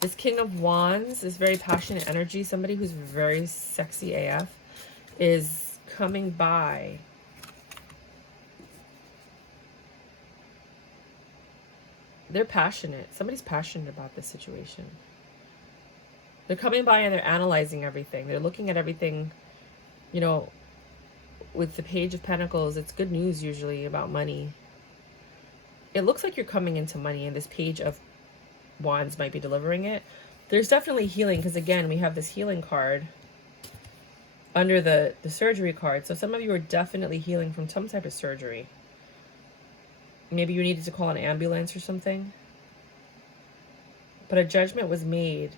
This King of Wands is very passionate energy. Somebody who's very sexy AF is coming by. They're passionate. Somebody's passionate about this situation. They're coming by and they're analyzing everything. They're looking at everything, you know, with the Page of Pentacles. It's good news usually about money. It looks like you're coming into money, and this Page of Wands might be delivering it. There's definitely healing, because again, we have this healing card under the surgery card. So some of you are definitely healing from some type of surgery. Maybe you needed to call an ambulance or something. But a judgment was made,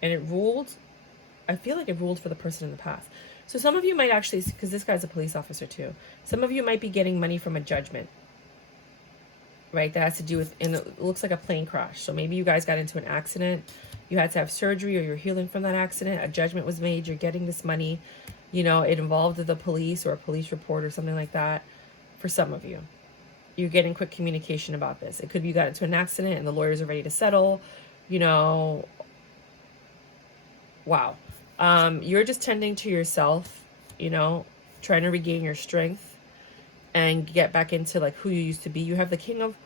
and it ruled. I feel like it ruled for the person in the past. So some of you might actually, because this guy's a police officer too, some of you might be getting money from a judgment. Right, that has to do with, and it looks like a plane crash. So maybe you guys got into an accident, you had to have surgery, or you're healing from that accident. A judgment was made, you're getting this money. You know, it involved the police or a police report or something like that. For some of you, you're getting quick communication about this. It could be you got into an accident and the lawyers are ready to settle. You know, wow. You're just tending to yourself, you know, trying to regain your strength and get back into like who you used to be. You have the King of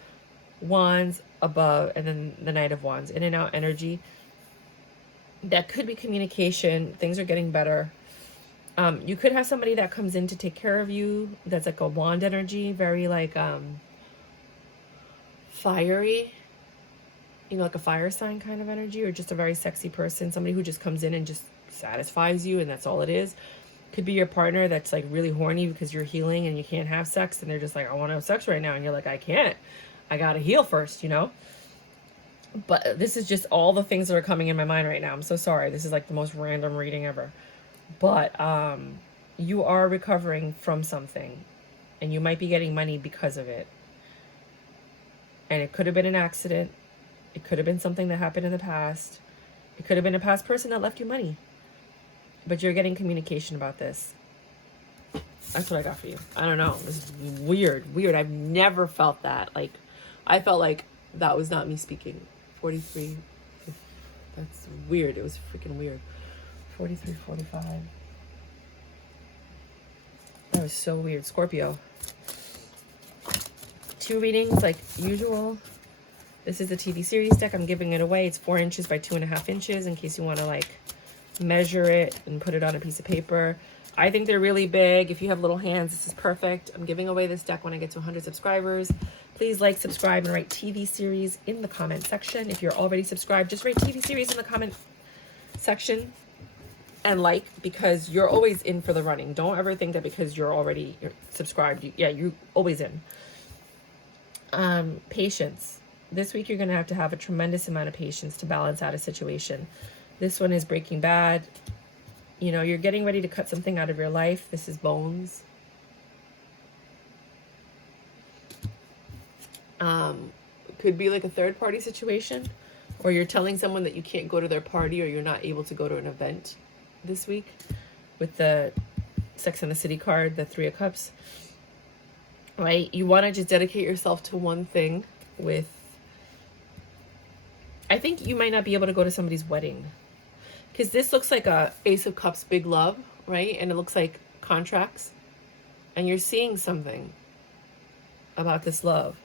Wands above, and then the Knight of Wands, in and out energy. That could be communication. Things are getting better. You could have somebody that comes in to take care of you. That's like a wand energy, very like fiery. You know, like a fire sign kind of energy, or just a very sexy person. Somebody who just comes in and just satisfies you, and that's all it is. Could be your partner that's like really horny because you're healing and you can't have sex, and they're just like, I want to have sex right now, and you're like, I can't, I gotta heal first, you know. But this is just all the things that are coming in my mind right now. I'm so sorry, this is like the most random reading ever. But you are recovering from something, and you might be getting money because of it. And it could have been an accident, it could have been something that happened in the past, it could have been a past person that left you money. But you're getting communication about this. That's what I got for you. I don't know. This is weird. I've never felt that. Like, I felt like that was not me speaking. 43. That's weird. It was freaking weird. 43, 45. That was so weird. Scorpio. 2 readings like usual. This is the TV series deck. I'm giving it away. It's 4 inches by 2.5 inches in case you want to like measure it and put it on a piece of paper. I think they're really big. If you have little hands, this is perfect. I'm giving away this deck when I get to 100 subscribers. Please like, subscribe, and write TV series in the comment section. If you're already subscribed, just write TV series in the comment section and like, because you're always in for the running. Don't ever think that because you're already subscribed, you're always in. Patience. This week you're going to have a tremendous amount of patience to balance out a situation. This one is Breaking Bad. You know, you're getting ready to cut something out of your life. This is Bones. Could be like a third party situation, or you're telling someone that you can't go to their party, or you're not able to go to an event this week with the Sex and the City card, the 3 of Cups. right? You want to just dedicate yourself to one thing with, I think you might not be able to go to somebody's wedding. Because this looks like a Ace of Cups, big love, right? And it looks like contracts. And you're seeing something about this love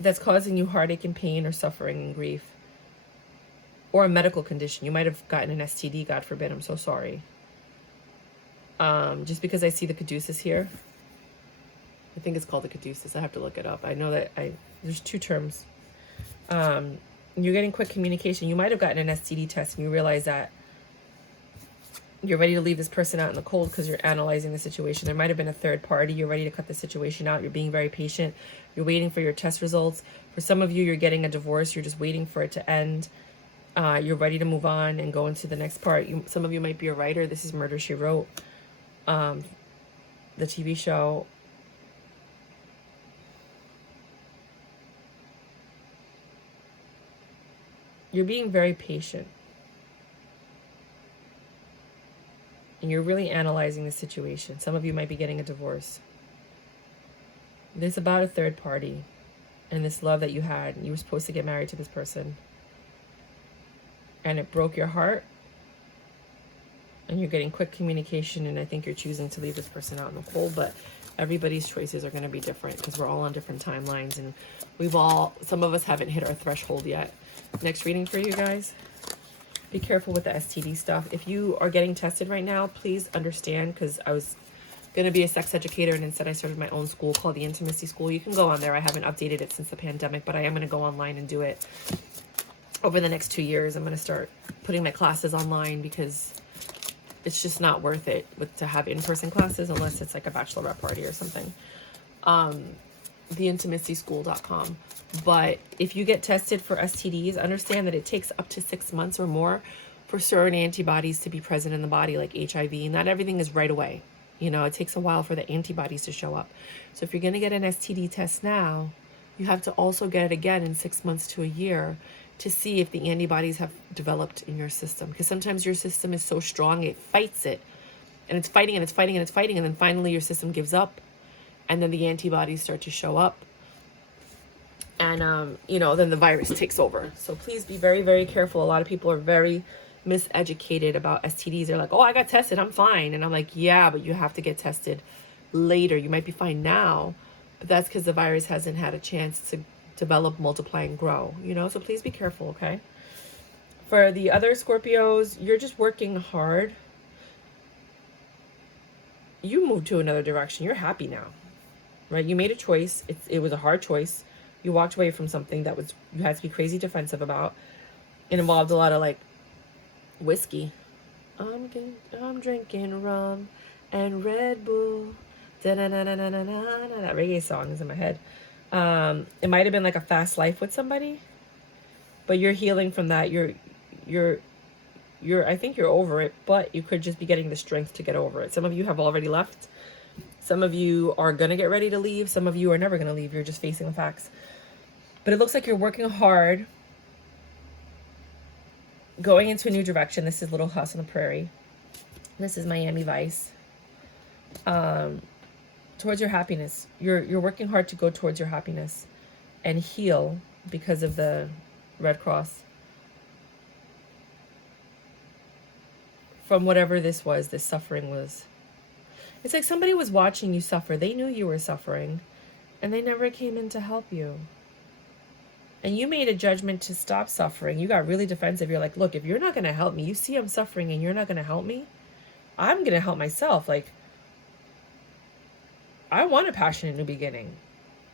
that's causing you heartache and pain or suffering and grief. Or a medical condition. You might have gotten an STD, God forbid. I'm so sorry. Just because I see the caduceus here. I think it's called the caduceus. I have to look it up. I know that there's two terms. You're getting quick communication. You might have gotten an STD test and you realize that you're ready to leave this person out in the cold because you're analyzing the situation. There might have been a third party. You're ready to cut the situation out. You're being very patient. You're waiting for your test results. For some of you, you're getting a divorce. You're just waiting for it to end. You're ready to move on and go into the next part. Some of you might be a writer. This is Murder, She Wrote, the TV show. You're being very patient. And you're really analyzing the situation. Some of you might be getting a divorce. This is about a third party and this love that you had. You were supposed to get married to this person. And it broke your heart. And you're getting quick communication. And I think you're choosing to leave this person out in the cold. But everybody's choices are going to be different because we're all on different timelines. And some of us haven't hit our threshold yet. Next reading for you guys. Be careful with the STD stuff. If you are getting tested right now, please understand, because I was going to be a sex educator and instead I started my own school called the Intimacy School. You can go on there. I haven't updated it since the pandemic, but I am going to go online and do it over the next 2 years. I'm going to start putting my classes online because it's just not worth it to have in-person classes unless it's like a bachelorette party or something. theintimacyschool.com. But if you get tested for STDs, understand that it takes up to 6 months or more for certain antibodies to be present in the body, like HIV. Not everything is right away. You know, it takes a while for the antibodies to show up. So if you're going to get an STD test now, you have to also get it again in 6 months to a year to see if the antibodies have developed in your system. Because sometimes your system is so strong, it fights it. And it's fighting and it's fighting and it's fighting. And then finally your system gives up. And then the antibodies start to show up. And, then the virus takes over. So please be very, very careful. A lot of people are very miseducated about STDs. They're like, oh, I got tested, I'm fine. And I'm like, yeah, but you have to get tested later. You might be fine now, but that's because the virus hasn't had a chance to develop, multiply, and grow, So please be careful, okay? For the other Scorpios, you're just working hard. You moved to another direction. You're happy now, right? You made a choice. It was a hard choice. You walked away from something that you had to be crazy defensive about. It involved a lot of whiskey. I'm drinking rum and Red Bull. Da-na-na-na-na-na-na. That reggae song is in my head. It might have been like a fast life with somebody, but you're healing from that. I think you're over it, but you could just be getting the strength to get over it. Some of you have already left. Some of you are going to get ready to leave. Some of you are never going to leave. You're just facing the facts. But it looks like you're working hard, going into a new direction. This is Little House on the Prairie. This is Miami Vice. Towards your happiness. You're working hard to go towards your happiness and heal because of the Red Cross. From whatever this suffering was. It's like somebody was watching you suffer. They knew you were suffering, and they never came in to help you. And you made a judgment to stop suffering. You got really defensive. You're like, look, if you're not going to help me, you see I'm suffering and you're not going to help me, I'm going to help myself. I want a passionate new beginning,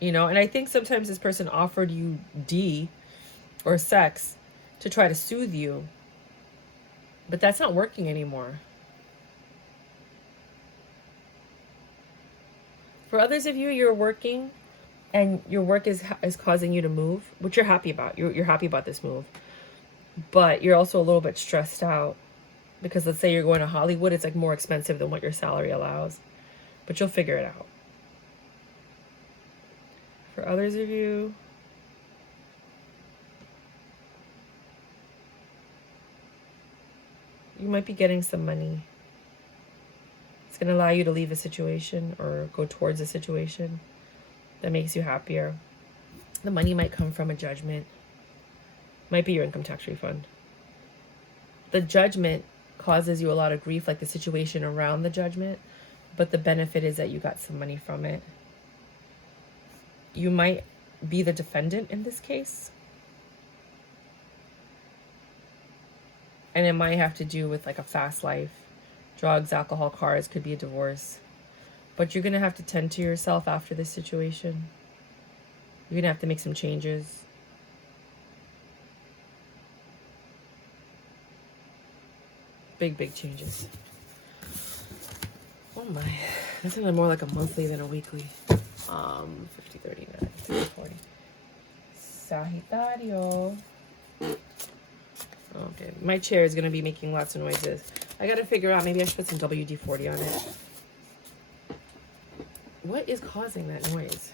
And I think sometimes this person offered you D or sex to try to soothe you, but that's not working anymore. For others of you, you're working and your work is causing you to move, which you're happy about. You're happy about this move. But you're also a little bit stressed out because let's say you're going to Hollywood, it's more expensive than what your salary allows. But you'll figure it out. For others of you, you might be getting some money. It's going to allow you to leave a situation or go towards a situation that makes you happier. The money might come from a judgment. Might be your income tax refund. The judgment causes you a lot of grief, like the situation around the judgment, but the benefit is that you got some money from it. You might be the defendant in this case. And it might have to do with like a fast life. Drugs, alcohol, cars, could be a divorce. But you're going to have to tend to yourself after this situation. You're going to have to make some changes. Big changes. Oh my. This is more like a monthly than a weekly. 50, 39, 40. Sagittarius. Okay, my chair is going to be making lots of noises. I got to figure out, maybe I should put some WD-40 on it. What is causing that noise?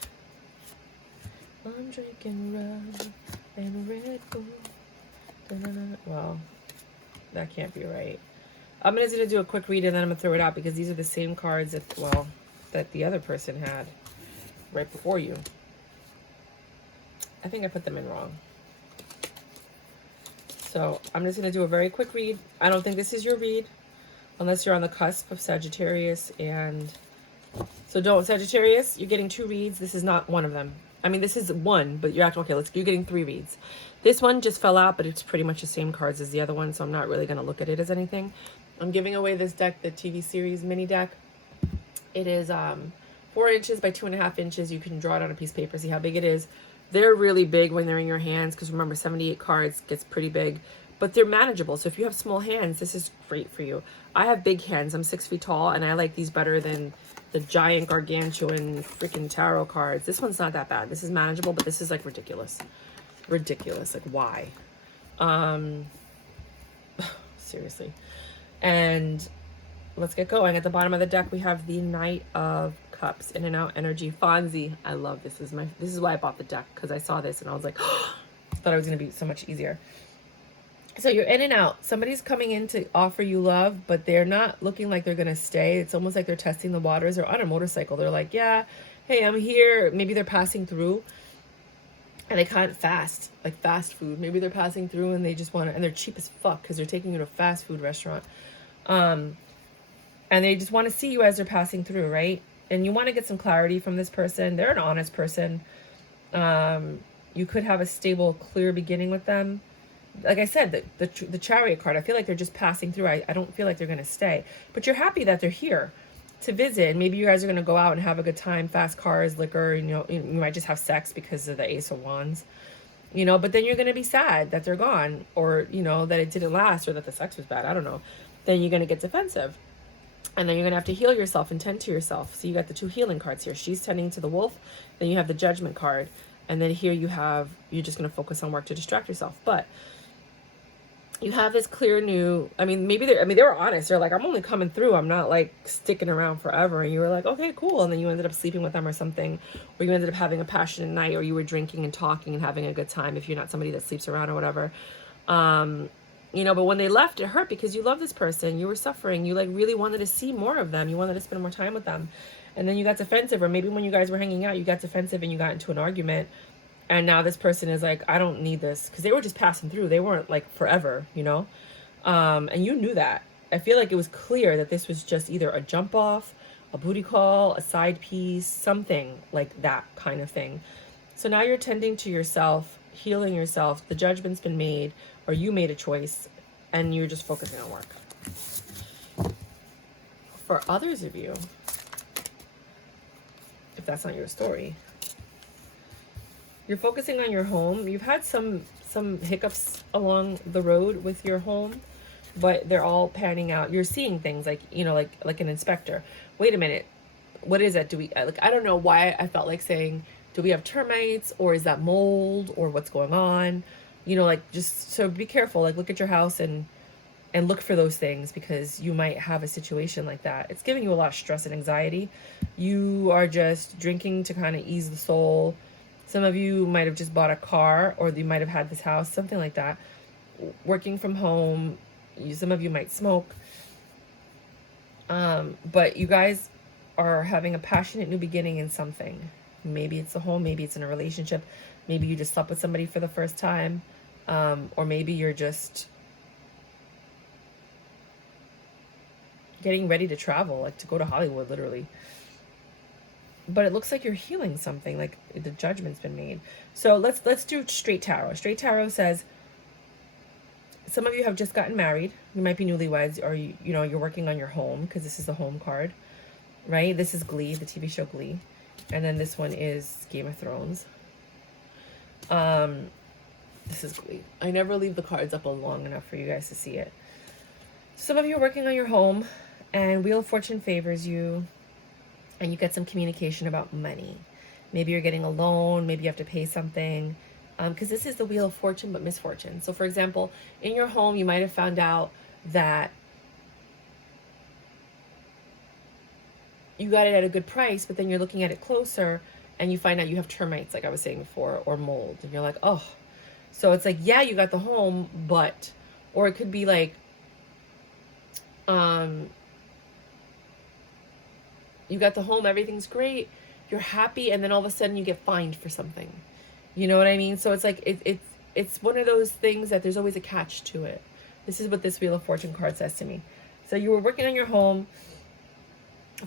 I'm drinking rum and Red Bull. Well, that can't be right. I'm just going to do a quick read and then I'm going to throw it out because these are the same cards that, well, that the other person had right before you. I think I put them in wrong. So I'm just going to do a very quick read. I don't think this is your read unless you're on the cusp of Sagittarius. And so don't, Sagittarius, you're getting 2 reads. This is not one of them. I mean, this is one, but you're actually, okay, you're getting 3 reads. This one just fell out, but it's pretty much the same cards as the other one. So I'm not really going to look at it as anything. I'm giving away this deck, the TV series mini deck. It is 4 inches by 2.5 inches. You can draw it on a piece of paper, see how big it is. They're really big when they're in your hands because remember, 78 cards gets pretty big, but they're manageable. So if you have small hands, this is great for you. I have big hands. I'm 6 feet tall, and I like these better than the giant gargantuan freaking tarot cards. This one's not that bad. This is manageable, but this is like ridiculous. Ridiculous. Like, why? Seriously. And let's get going. At the bottom of the deck, we have the Knight of Cups, in and out energy. Fonzie, I love this. This is why I bought the deck, because I saw this and I was like, oh, thought it was going to be so much easier. So you're in and out. Somebody's coming in to offer you love, but they're not looking like they're going to stay. It's almost like they're testing the waters. They're on a motorcycle. They're like, yeah, hey, I'm here. Maybe they're passing through and they can't fast, like fast food. Maybe they're passing through and they just want to, and they're cheap as fuck because they're taking you to a fast food restaurant. And they just want to see you as they're passing through, right? And you want to get some clarity from this person. They're an honest person. You could have a stable, clear beginning with them. Like I said, the Chariot card, I feel like they're just passing through. I don't feel like they're going to stay. But you're happy that they're here to visit. Maybe you guys are going to go out and have a good time, fast cars, liquor. You might just have sex because of the Ace of Wands. But then you're going to be sad that they're gone, or, that it didn't last, or that the sex was bad. I don't know. Then you're going to get defensive. And then you're going to have to heal yourself and tend to yourself. So you got the 2 healing cards here. She's tending to the wolf. Then you have the Judgment card. And then here you're just going to focus on work to distract yourself. But you have this clear new, maybe they were honest. They're like, I'm only coming through. I'm not like sticking around forever. And you were like, okay, cool. And then you ended up sleeping with them or something. Or you ended up having a passionate night, or you were drinking and talking and having a good time if you're not somebody that sleeps around or whatever. But when they left, it hurt because you love this person. You were suffering. You really wanted to see more of them. You wanted to spend more time with them. And then you got defensive, or maybe when you guys were hanging out, you got defensive and you got into an argument. And now this person is like, I don't need this, because they were just passing through. They weren't like forever, and you knew that. I feel like it was clear that this was just either a jump off, a booty call, a side piece, something like that kind of thing. So now you're tending to yourself, healing yourself. The judgment's been made, or you made a choice, and you're just focusing on work. For others of you, if that's not your story, you're focusing on your home. You've had some hiccups along the road with your home, but they're all panning out. You're seeing things like an inspector. Wait a minute, what is that? Do we I don't know why I felt like saying, do we have termites, or is that mold, or what's going on? Just so be careful. Look at your house and look for those things, because you might have a situation like that. It's giving you a lot of stress and anxiety. You are just drinking to kind of ease the soul. Some of you might have just bought a car, or you might have had this house, something like that. Working from home. Some of you might smoke. But you guys are having a passionate new beginning in something. Maybe it's a home, maybe it's in a relationship, maybe you just slept with somebody for the first time, or maybe you're just getting ready to travel, like to go to Hollywood, literally. But it looks like you're healing something, like the judgment's been made. So let's do straight tarot. Straight tarot says some of you have just gotten married. You might be newlyweds, or you know, you're working on your home, because this is the home card, right? This is Glee, the TV show Glee. And then this one is Game of Thrones. This is Glee. I never leave the cards up long enough for you guys to see it. Some of you are working on your home, and Wheel of Fortune favors you, and you get some communication about money. Maybe you're getting a loan, maybe you have to pay something, because this is the Wheel of Fortune, but misfortune. So for example, in your home, you might have found out that you got it at a good price, but then you're looking at it closer and you find out you have termites, like I was saying before, or mold. And you're like, oh. So it's like, yeah, you got the home, but, or it could be like, you got the home, everything's great, you're happy, and then all of a sudden you get fined for something. You know what I mean? So it's like, it's one of those things that there's always a catch to it. This is what this Wheel of Fortune card says to me. So you were working on your home,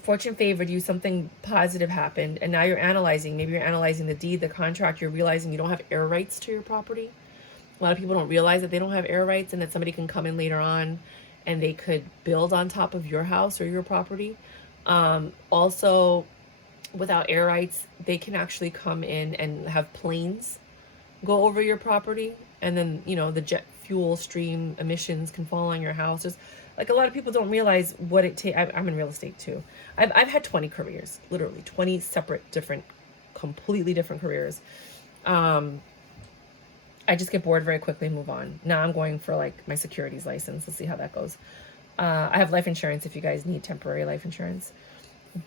fortune favored you, something positive happened, and now you're analyzing. Maybe you're analyzing the deed, the contract, you're realizing you don't have air rights to your property. A lot of people don't realize that they don't have air rights, and that somebody can come in later on and they could build on top of your house or your property. Also, without air rights, they can actually come in and have planes go over your property, and then, you know, the jet fuel stream emissions can fall on your house. There's, like, a lot of people don't realize what it takes. I'm in real estate too. I've had 20 careers, literally 20 separate, different, completely different careers. I just get bored very quickly and move on. Now I'm going for like my securities license. Let's see how that goes. I have life insurance if you guys need temporary life insurance.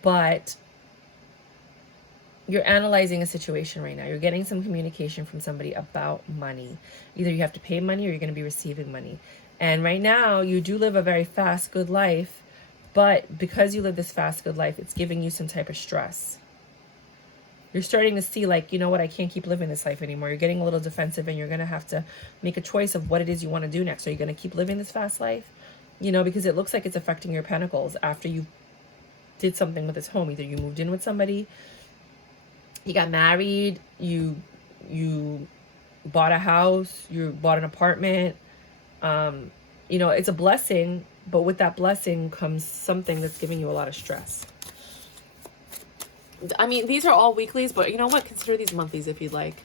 But you're analyzing a situation right now. You're getting some communication from somebody about money. Either you have to pay money or you're going to be receiving money. And right now you do live a very fast, good life. But because you live this fast, good life, it's giving you some type of stress. You're starting to see, like, you know what, I can't keep living this life anymore. You're getting a little defensive, and you're going to have to make a choice of what it is you want to do next. Are you going to keep living this fast life? You know, because it looks like it's affecting your pentacles after you did something with this home. Either you moved in with somebody, you got married, you bought a house, you bought an apartment. You know, it's a blessing, but with that blessing comes something that's giving you a lot of stress. I mean, these are all weeklies, but you know what? Consider these monthlies if you'd like.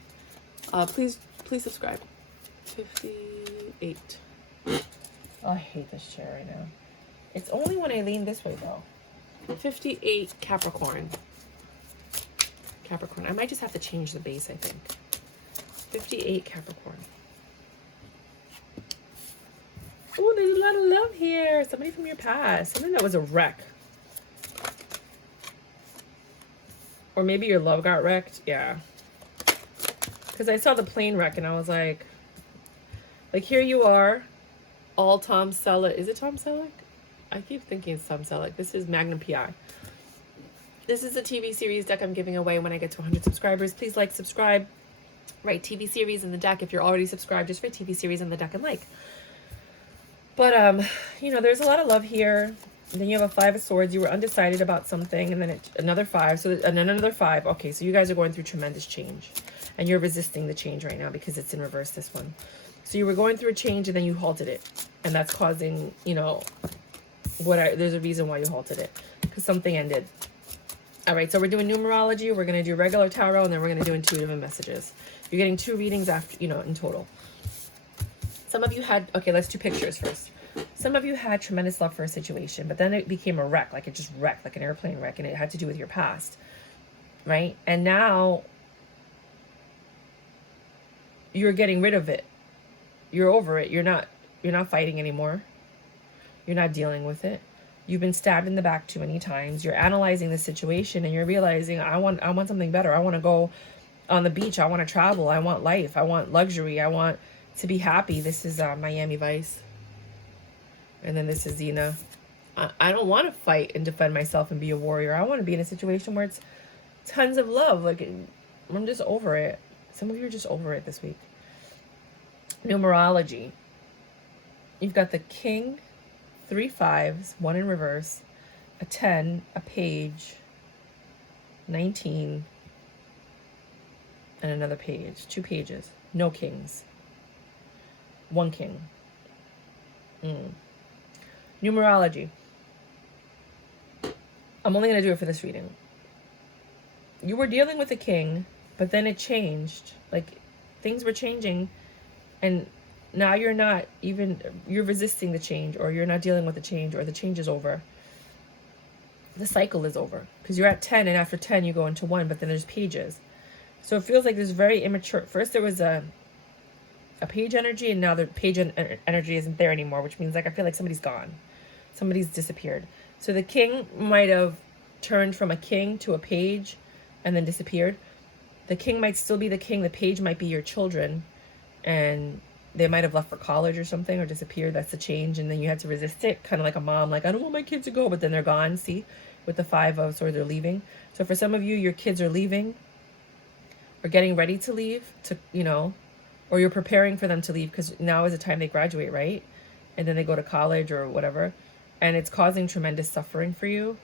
Please subscribe. 58. Oh, I hate this chair right now. It's only when I lean this way, though. 58 Capricorn. Capricorn. I might just have to change the base, I think. 58 Capricorn. Oh, there's a lot of love here. Somebody from your past. Something that was a wreck. Or maybe your love got wrecked. Yeah. Because I saw the plane wreck and I was like, here you are. All Tom Selleck. Is it Tom Selleck? I keep thinking it's Tom Selleck. This is Magnum PI. This is a TV series deck I'm giving away when I get to 100 subscribers. Please like, subscribe, write TV series in the deck. If you're already subscribed, just write TV series in the deck and like. But, you know, there's a lot of love here. Then you have a 5 of Swords. You were undecided about something, and then another 5. And then another 5. Okay, so you guys are going through tremendous change. And you're resisting the change right now because it's in reverse, this one. So you were going through a change, and then you halted it. And that's causing, you know, there's a reason why you halted it. Because something ended. All right, so we're doing numerology. We're going to do regular tarot, and then we're going to do intuitive messages. You're getting 2 readings after, you know, in total. Some of you had, okay, let's do pictures first. Some of you had tremendous love for a situation, but then it became a wreck, like it just wrecked, like an airplane wreck, and it had to do with your past, right? And now you're getting rid of it. You're over it. You're not fighting anymore. You're not dealing with it. You've been stabbed in the back too many times. You're analyzing the situation, and you're realizing, I want something better. I want to go on the beach. I want to travel. I want life. I want luxury. I want to be happy. This is Miami Vice. And then this is Xena. I don't want to fight and defend myself and be a warrior. I want to be in a situation where it's tons of love. Like, I'm just over it. Some of you are just over it this week. Numerology. You've got the king, 3 5s, 1 in reverse, a 10, a page, 19, and another page. 2 pages. No kings. 1 king. Numerology. I'm only going to do it for this reading. You were dealing with a king, but then it changed. Like, things were changing, and now you're not even, you're resisting the change, or you're not dealing with the change, or the change is over. The cycle is over, because you're at 10, and after 10 you go into 1, but then there's pages. So it feels like there's very immature. First there was a page energy, and now the page energy isn't there anymore, which means, like, I feel like somebody's gone. Somebody's disappeared. So the king might have turned from a king to a page and then disappeared. The king might still be the king. The page might be your children, and they might have left for college or something, or disappeared. That's the change, and then you have to resist it, kind of like a mom, like, I don't want my kids to go, but then they're gone. See, with the 5 of swords, they're leaving. So for some of you, your kids are leaving, or getting ready to leave, to, you know, or you're preparing for them to leave, because now is the time they graduate, right? And then they go to college or whatever, and it's causing tremendous suffering for you.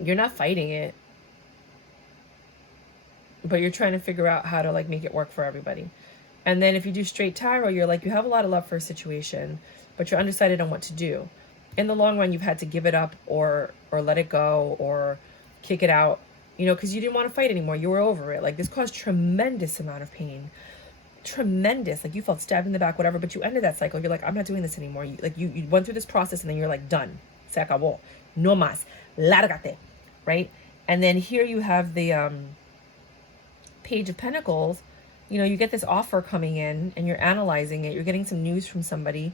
You're not fighting it, but you're trying to figure out how to, like, make it work for everybody. And then if you do straight tarot, you're like, you have a lot of love for a situation, but you're undecided on what to do. In the long run, you've had to give it up, or let it go, or kick it out, you know, because you didn't want to fight anymore. You were over it. Like, this caused tremendous amount of pain. Tremendous. Like, you felt stabbed in the back, whatever, but you ended that cycle. You're like, I'm not doing this anymore. You went through this process, and then you're like, done. Se acabó. No más. Lárgate. Right? And then here you have the Page of Pentacles. You know, you get this offer coming in, and you're analyzing it. You're getting some news from somebody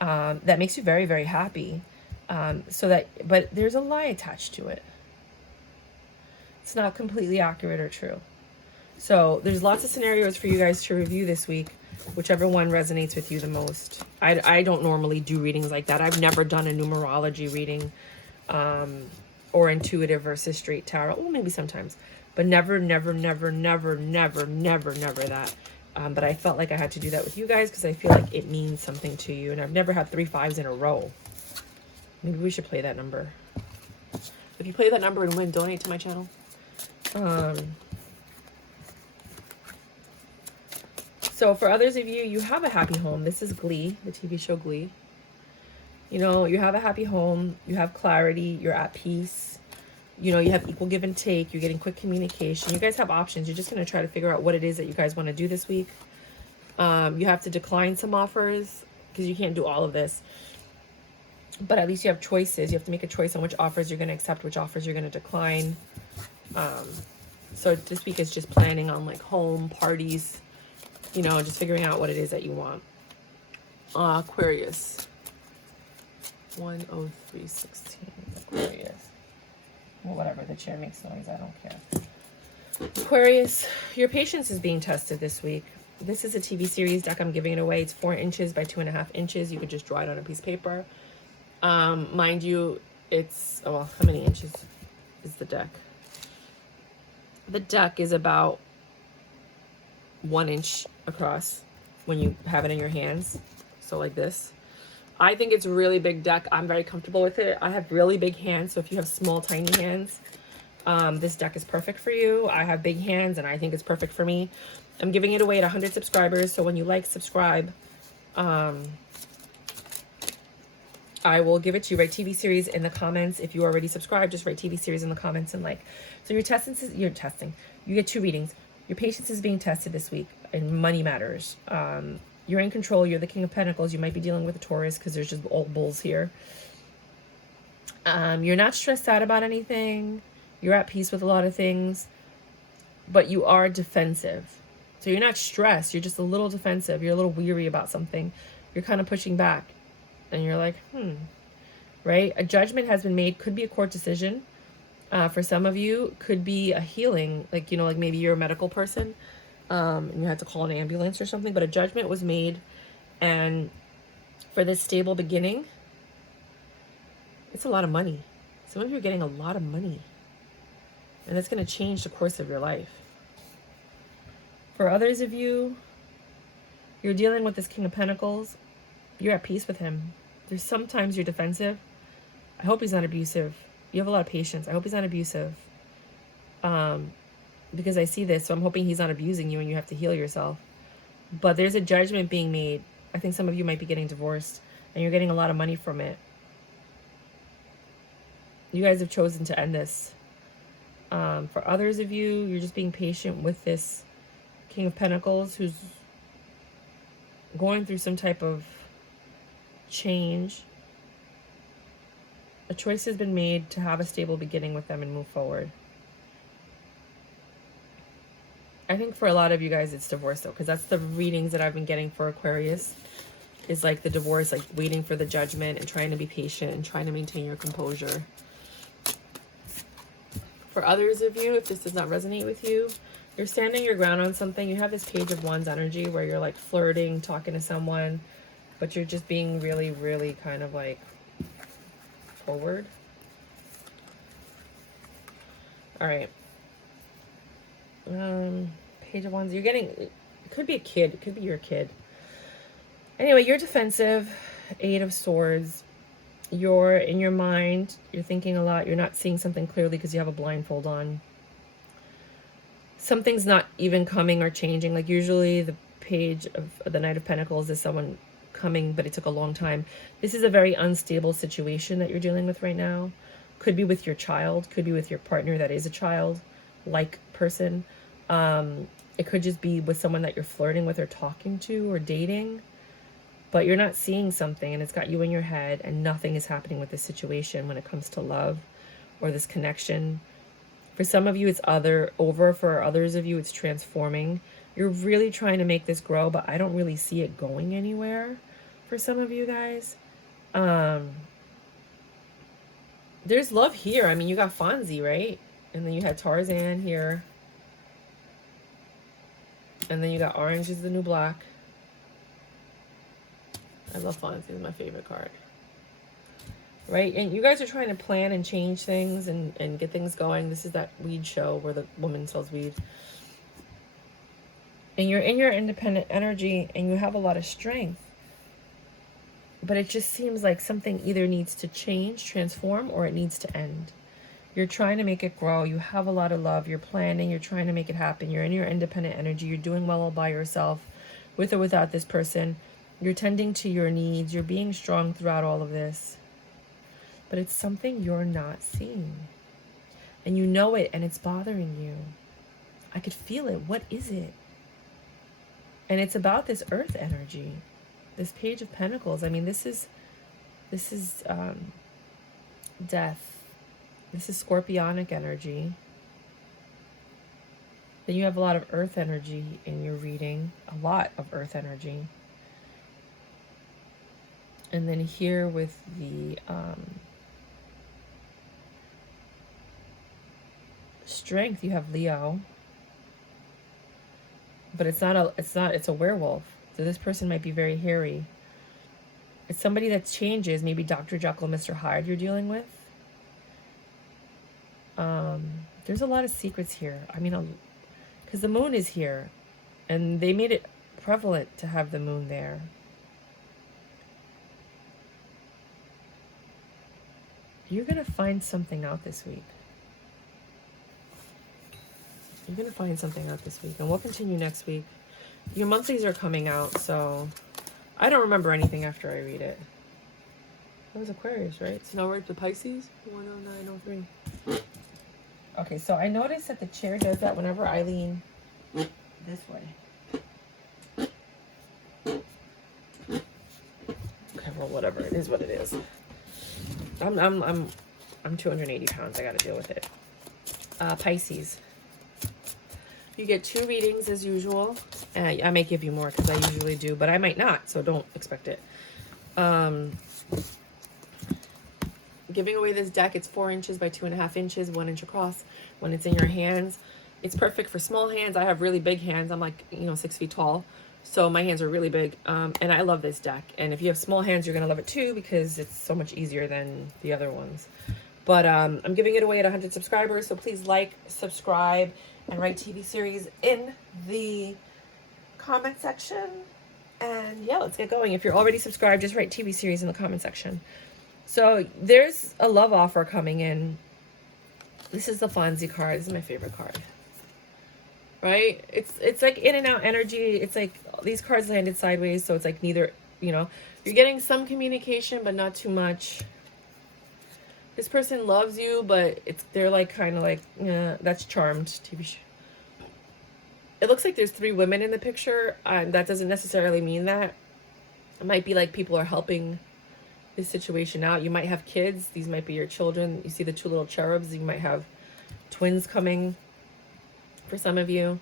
that makes you very, very happy. But there's a lie attached to it. It's not completely accurate or true. So there's lots of scenarios for you guys to review this week, whichever one resonates with you the most. I don't normally do readings like that. I've never done a numerology reading, or intuitive versus straight tarot. Well, maybe sometimes, but never that. But I felt like I had to do that with you guys, because I feel like it means something to you. And I've never had 3 5s in a row. Maybe we should play that number. If you play that number and win, donate to my channel. So for others of you, you have a happy home. This is Glee, the TV show Glee. You know, you have a happy home. You have clarity. You're at peace. You know, you have equal give and take. You're getting quick communication. You guys have options. You're just going to try to figure out what it is that you guys want to do this week. You have to decline some offers, because you can't do all of this. But at least you have choices. You have to make a choice on which offers you're going to accept, which offers you're going to decline. So this week is just planning on, like, home, parties, you know, just figuring out what it is that you want. Aquarius. 10316. Aquarius. Well, whatever. The chair makes noise. I don't care. Aquarius, your patience is being tested this week. This is a TV series deck. I'm giving it away. It's 4 inches by 2.5 inches. You could just draw it on a piece of paper. Mind you, it's, oh, well, how many inches is the deck? The deck is about 1 inch across when you have it in your hands. So like this. I think it's a really big deck. I'm very comfortable with it. I have really big hands, so if you have small, tiny hands, this deck is perfect for you. I have big hands, and I think it's perfect for me. I'm giving it away at 100 subscribers, so when you like, subscribe, I will give it to you. Write TV series in the comments. If you already subscribed, just write TV series in the comments and like. So you're testing. You get 2 readings. Your patience is being tested this week, and money matters. You're in control. You're the King of Pentacles. You might be dealing with a Taurus, because there's just old bulls here. You're not stressed out about anything. You're at peace with a lot of things, but you are defensive. So you're not stressed. You're just a little defensive. You're a little weary about something. You're kind of pushing back, and you're like, right? A judgment has been made. Could be a court decision. For some of you, could be a healing, like, you know, like maybe you're a medical person, and you had to call an ambulance or something, but a judgment was made, and for this stable beginning, It's a lot of money. Some of you are getting a lot of money. And it's going to change the course of your life. For others of you, you're dealing with this King of Pentacles. You're at peace with him. There's sometimes you're defensive. I hope he's not abusive. You have a lot of patience. I hope he's not abusive. Because I see this, so I'm hoping he's not abusing you and you have to heal yourself. But there's a judgment being made. I think some of you might be getting divorced and you're getting a lot of money from it. You guys have chosen to end this. For others of you, you're just being patient with this King of Pentacles who's going through some type of change. A choice has been made to have a stable beginning with them and move forward. I think for a lot of you guys it's divorce though, because that's the readings that I've been getting for Aquarius. Is like the divorce, like waiting for the judgment and trying to be patient and trying to maintain your composure. For others of you, if this does not resonate with you, you're standing your ground on something. You have this Page of Wands energy where you're like flirting, talking to someone, but you're just being really, really kind of like forward. All right. Page of Wands. You're getting, it could be a kid. It could be your kid. Anyway, you're defensive. 8 of Swords. You're in your mind. You're thinking a lot. You're not seeing something clearly because you have a blindfold on. Something's not even coming or changing. Like usually the Page of the Knight of Pentacles is someone coming, but it took a long time. This is a very unstable situation that you're dealing with right now. Could be with your child. Could be with your partner that is a child-like person. It could just be with someone that you're flirting with or talking to or dating. But you're not seeing something and it's got you in your head and nothing is happening with this situation when it comes to love or this connection. For some of you, it's over. For others of you, it's transforming. You're really trying to make this grow, but I don't really see it going anywhere for some of you guys. There's love here. I mean, you got Fonzie, right? And then you had Tarzan here. And then you got Orange is the New Black. I love Fonzie. It's my favorite card. Right? And you guys are trying to plan and change things and get things going. This is that weed show where the woman sells weed. And you're in your independent energy and you have a lot of strength. But it just seems like something either needs to change, transform, or it needs to end. You're trying to make it grow. You have a lot of love. You're planning. You're trying to make it happen. You're in your independent energy. You're doing well all by yourself, with or without this person. You're tending to your needs. You're being strong throughout all of this. But it's something you're not seeing. And you know it, and it's bothering you. I could feel it. What is it? And it's about this earth energy. This Page of Pentacles. I mean, this is death. This is scorpionic energy. Then you have a lot of earth energy in your reading. A lot of earth energy. And then here with the strength, you have Leo. But it's a werewolf. So this person might be very hairy. It's somebody that changes. Maybe Dr. Jekyll, Mr. Hyde you're dealing with. There's a lot of secrets here. I mean, because the moon is here. And they made it prevalent to have the moon there. You're going to find something out this week. You're going to find something out this week. And we'll continue next week. Your monthlies are coming out, so I don't remember anything after I read it. That was Aquarius, right? So now we're to Pisces. 10903. Okay, so I noticed that the chair does that whenever I lean this way. Okay, well, whatever. It is what it is. I'm 280 pounds. I got to deal with it. Pisces. You get 2 readings as usual. I may give you more because I usually do, but I might not, so don't expect it. Giving away this deck, it's 4 inches by 2.5 inches, 1 inch across. When it's in your hands, it's perfect for small hands. I have really big hands. I'm like, 6 feet tall. So my hands are really big, and I love this deck. And if you have small hands, you're going to love it too, because it's so much easier than the other ones. But I'm giving it away at 100 subscribers, so please like, subscribe, and write TV series in the comment section. And yeah, let's get going. If you're already subscribed, just write TV series in the comment section. So there's a love offer coming in. This is the Fonzie card. This is my favorite card. Right? It's like in and out energy. It's like these cards landed sideways, so it's like neither, you know, you're getting some communication, but not too much. This person loves you, but they're like kind of like, yeah, that's Charmed TV show. It looks like there's 3 women in the picture. That doesn't necessarily mean that. It might be like people are helping this situation out. You might have kids. These might be your children. You see the 2 little cherubs. You might have twins coming for some of you.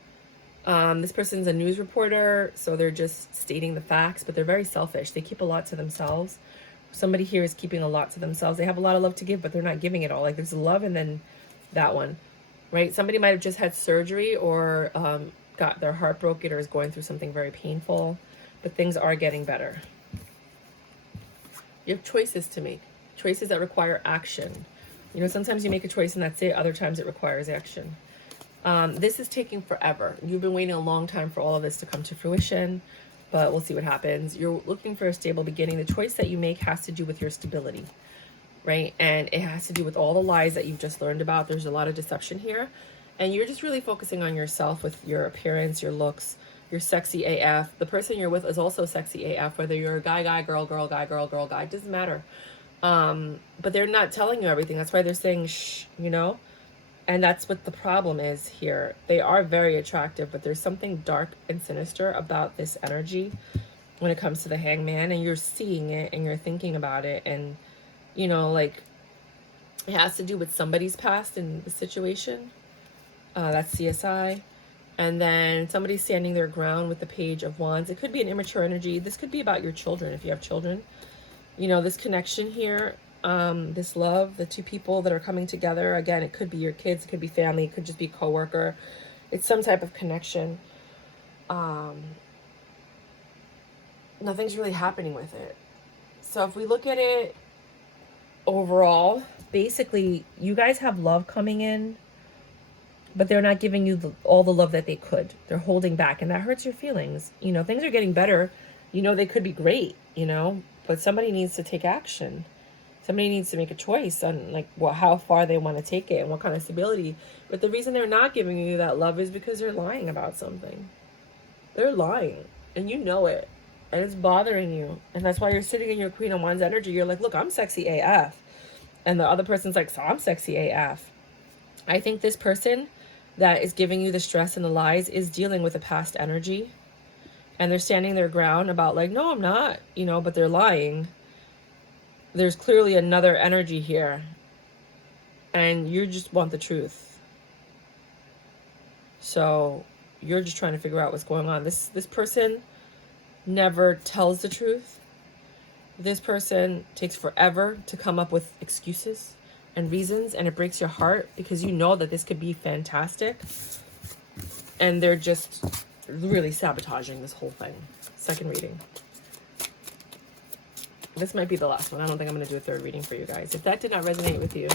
This person's a news reporter, so they're just stating the facts, but they're very selfish. They keep a lot to themselves. Somebody here is keeping a lot to themselves. They have a lot of love to give, but they're not giving it all. Like there's love and then that one, right? Somebody might have just had surgery or got their heart broken or is going through something very painful, but things are getting better. You have choices to make, choices that require action. You know, sometimes you make a choice and that's it. Other times it requires action. This is taking forever. You've been waiting a long time for all of this to come to fruition, but we'll see what happens. You're looking for a stable beginning. The choice that you make has to do with your stability, right? And it has to do with all the lies that you've just learned about. There's a lot of deception here. And you're just really focusing on yourself with your appearance, your looks. You're sexy AF. The person you're with is also sexy AF, whether you're a guy, girl, guy, girl, guy. It doesn't matter. But they're not telling you everything. That's why they're saying shh, you know? And that's what the problem is here. They are very attractive, but there's something dark and sinister about this energy when it comes to the Hangman. And you're seeing it and you're thinking about it. And, you know, like, it has to do with somebody's past in the situation. That's CSI. And then somebody's standing their ground with the Page of Wands. It could be an immature energy. This could be about your children if you have children. You know, this connection here, this love, the 2 people that are coming together. Again, it could be your kids, it could be family, it could just be coworker. It's some type of connection. Nothing's really happening with it. So if we look at it overall, basically, you guys have love coming in, but they're not giving you all the love that they could. They're holding back, and that hurts your feelings. You know, things are getting better. You know, they could be great, you know, but somebody needs to take action. Somebody needs to make a choice on, like, how far they want to take it and what kind of stability. But the reason they're not giving you that love is because they're lying about something. They're lying, and you know it, and it's bothering you. And that's why you're sitting in your Queen of Wands energy. You're like, look, I'm sexy AF. And the other person's like, so I'm sexy AF. I think this person that is giving you the stress and the lies is dealing with a past energy. And they're standing their ground about like, no, I'm not, you know, but they're lying. There's clearly another energy here. And you just want the truth. So you're just trying to figure out what's going on. This person never tells the truth. This person takes forever to come up with excuses and reasons, and it breaks your heart because you know that this could be fantastic, and they're just really sabotaging this whole thing. Second reading. This might be the last one. I don't think I'm going to do a third reading for you guys. If that did not resonate with you,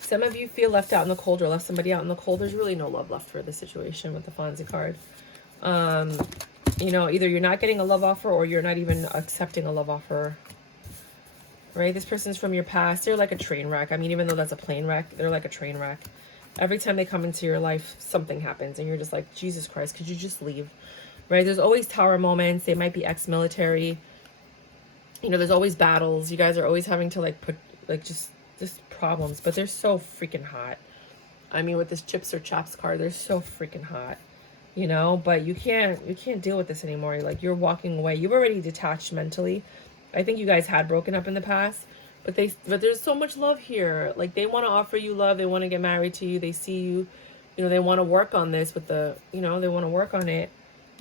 some of you feel left out in the cold or left somebody out in the cold. There's really no love left for this situation with the Fonzie card. You know, either you're not getting a love offer or you're not even accepting a love offer. Right? This person's from your past. They're like a train wreck. I mean, even though that's a plane wreck, they're like a train wreck. Every time they come into your life, something happens. And you're just like, Jesus Christ, could you just leave? Right? There's always tower moments. They might be ex-military. You know, there's always battles. You guys are always having to like put, like, just problems. But they're so freaking hot. I mean, with this chips or chops card, they're so freaking hot. You know, but you can't deal with this anymore. Like, you're walking away. You've already detached mentally. I think you guys had broken up in the past, but there's so much love here. Like, they want to offer you love. They want to get married to you. They see you, you know, they want to work on this with the, you know, they want to work on it,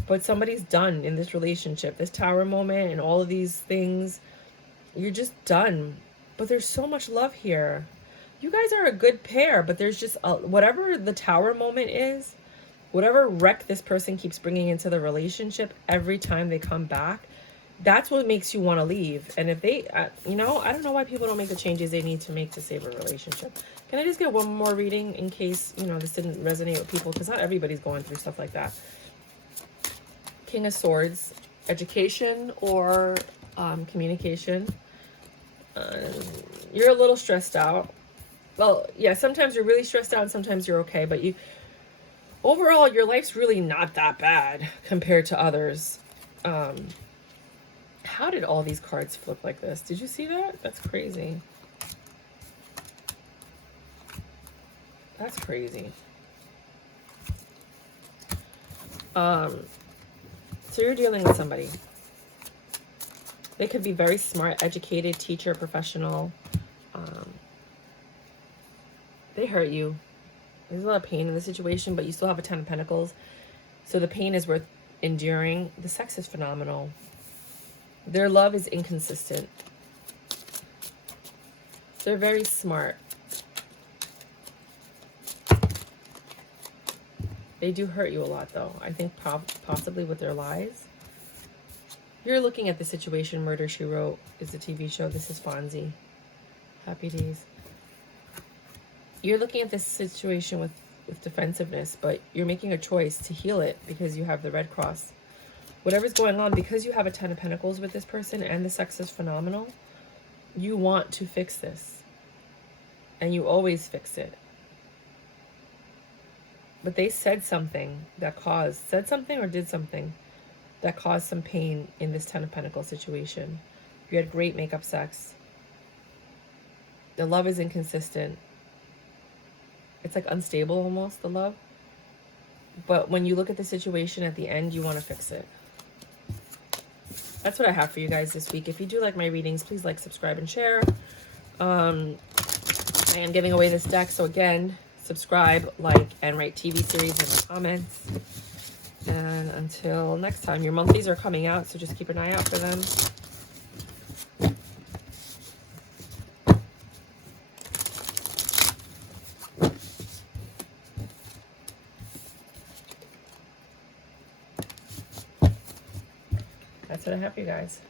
but somebody's done in this relationship, this tower moment and all of these things. You're just done, but there's so much love here. You guys are a good pair, but there's just whatever the tower moment is, Whatever wreck this person keeps bringing into the relationship every time they come back, that's what makes you want to leave. And if they, you know, I don't know why people don't make the changes they need to make to save a relationship. Can I just get one more reading in case, you know, this didn't resonate with people? Because not everybody's going through stuff like that. King of Swords, education or communication. You're a little stressed out. Well, yeah, sometimes you're really stressed out and sometimes you're okay. But overall, your life's really not that bad compared to others. How did all these cards flip like this? Did you see that? That's crazy. That's crazy. So you're dealing with somebody. They could be very smart, educated, teacher, professional. They hurt you. There's a lot of pain in the situation, but you still have a 10 of Pentacles. So the pain is worth enduring. The sex is phenomenal. Their love is inconsistent. They're very smart. They do hurt you a lot, though. I think possibly with their lies. You're looking at the situation. Murder, She Wrote is a TV show. This is Fonzie. Happy Days. You're looking at this situation with defensiveness, but you're making a choice to heal it because you have the Red Cross. Whatever's going on, because you have a 10 of Pentacles with this person and the sex is phenomenal, you want to fix this. And you always fix it. But they said something that said something or did something that caused some pain in this 10 of Pentacles situation. You had great makeup sex. The love is inconsistent. It's like unstable almost, the love. But when you look at the situation at the end, you want to fix it. That's what I have for you guys this week. If you do like my readings, please like, subscribe, and share. I am giving away this deck. So again, subscribe, like, and write TV series in the comments. And until next time, your monthlies are coming out, so just keep an eye out for them. That's what I have for you guys.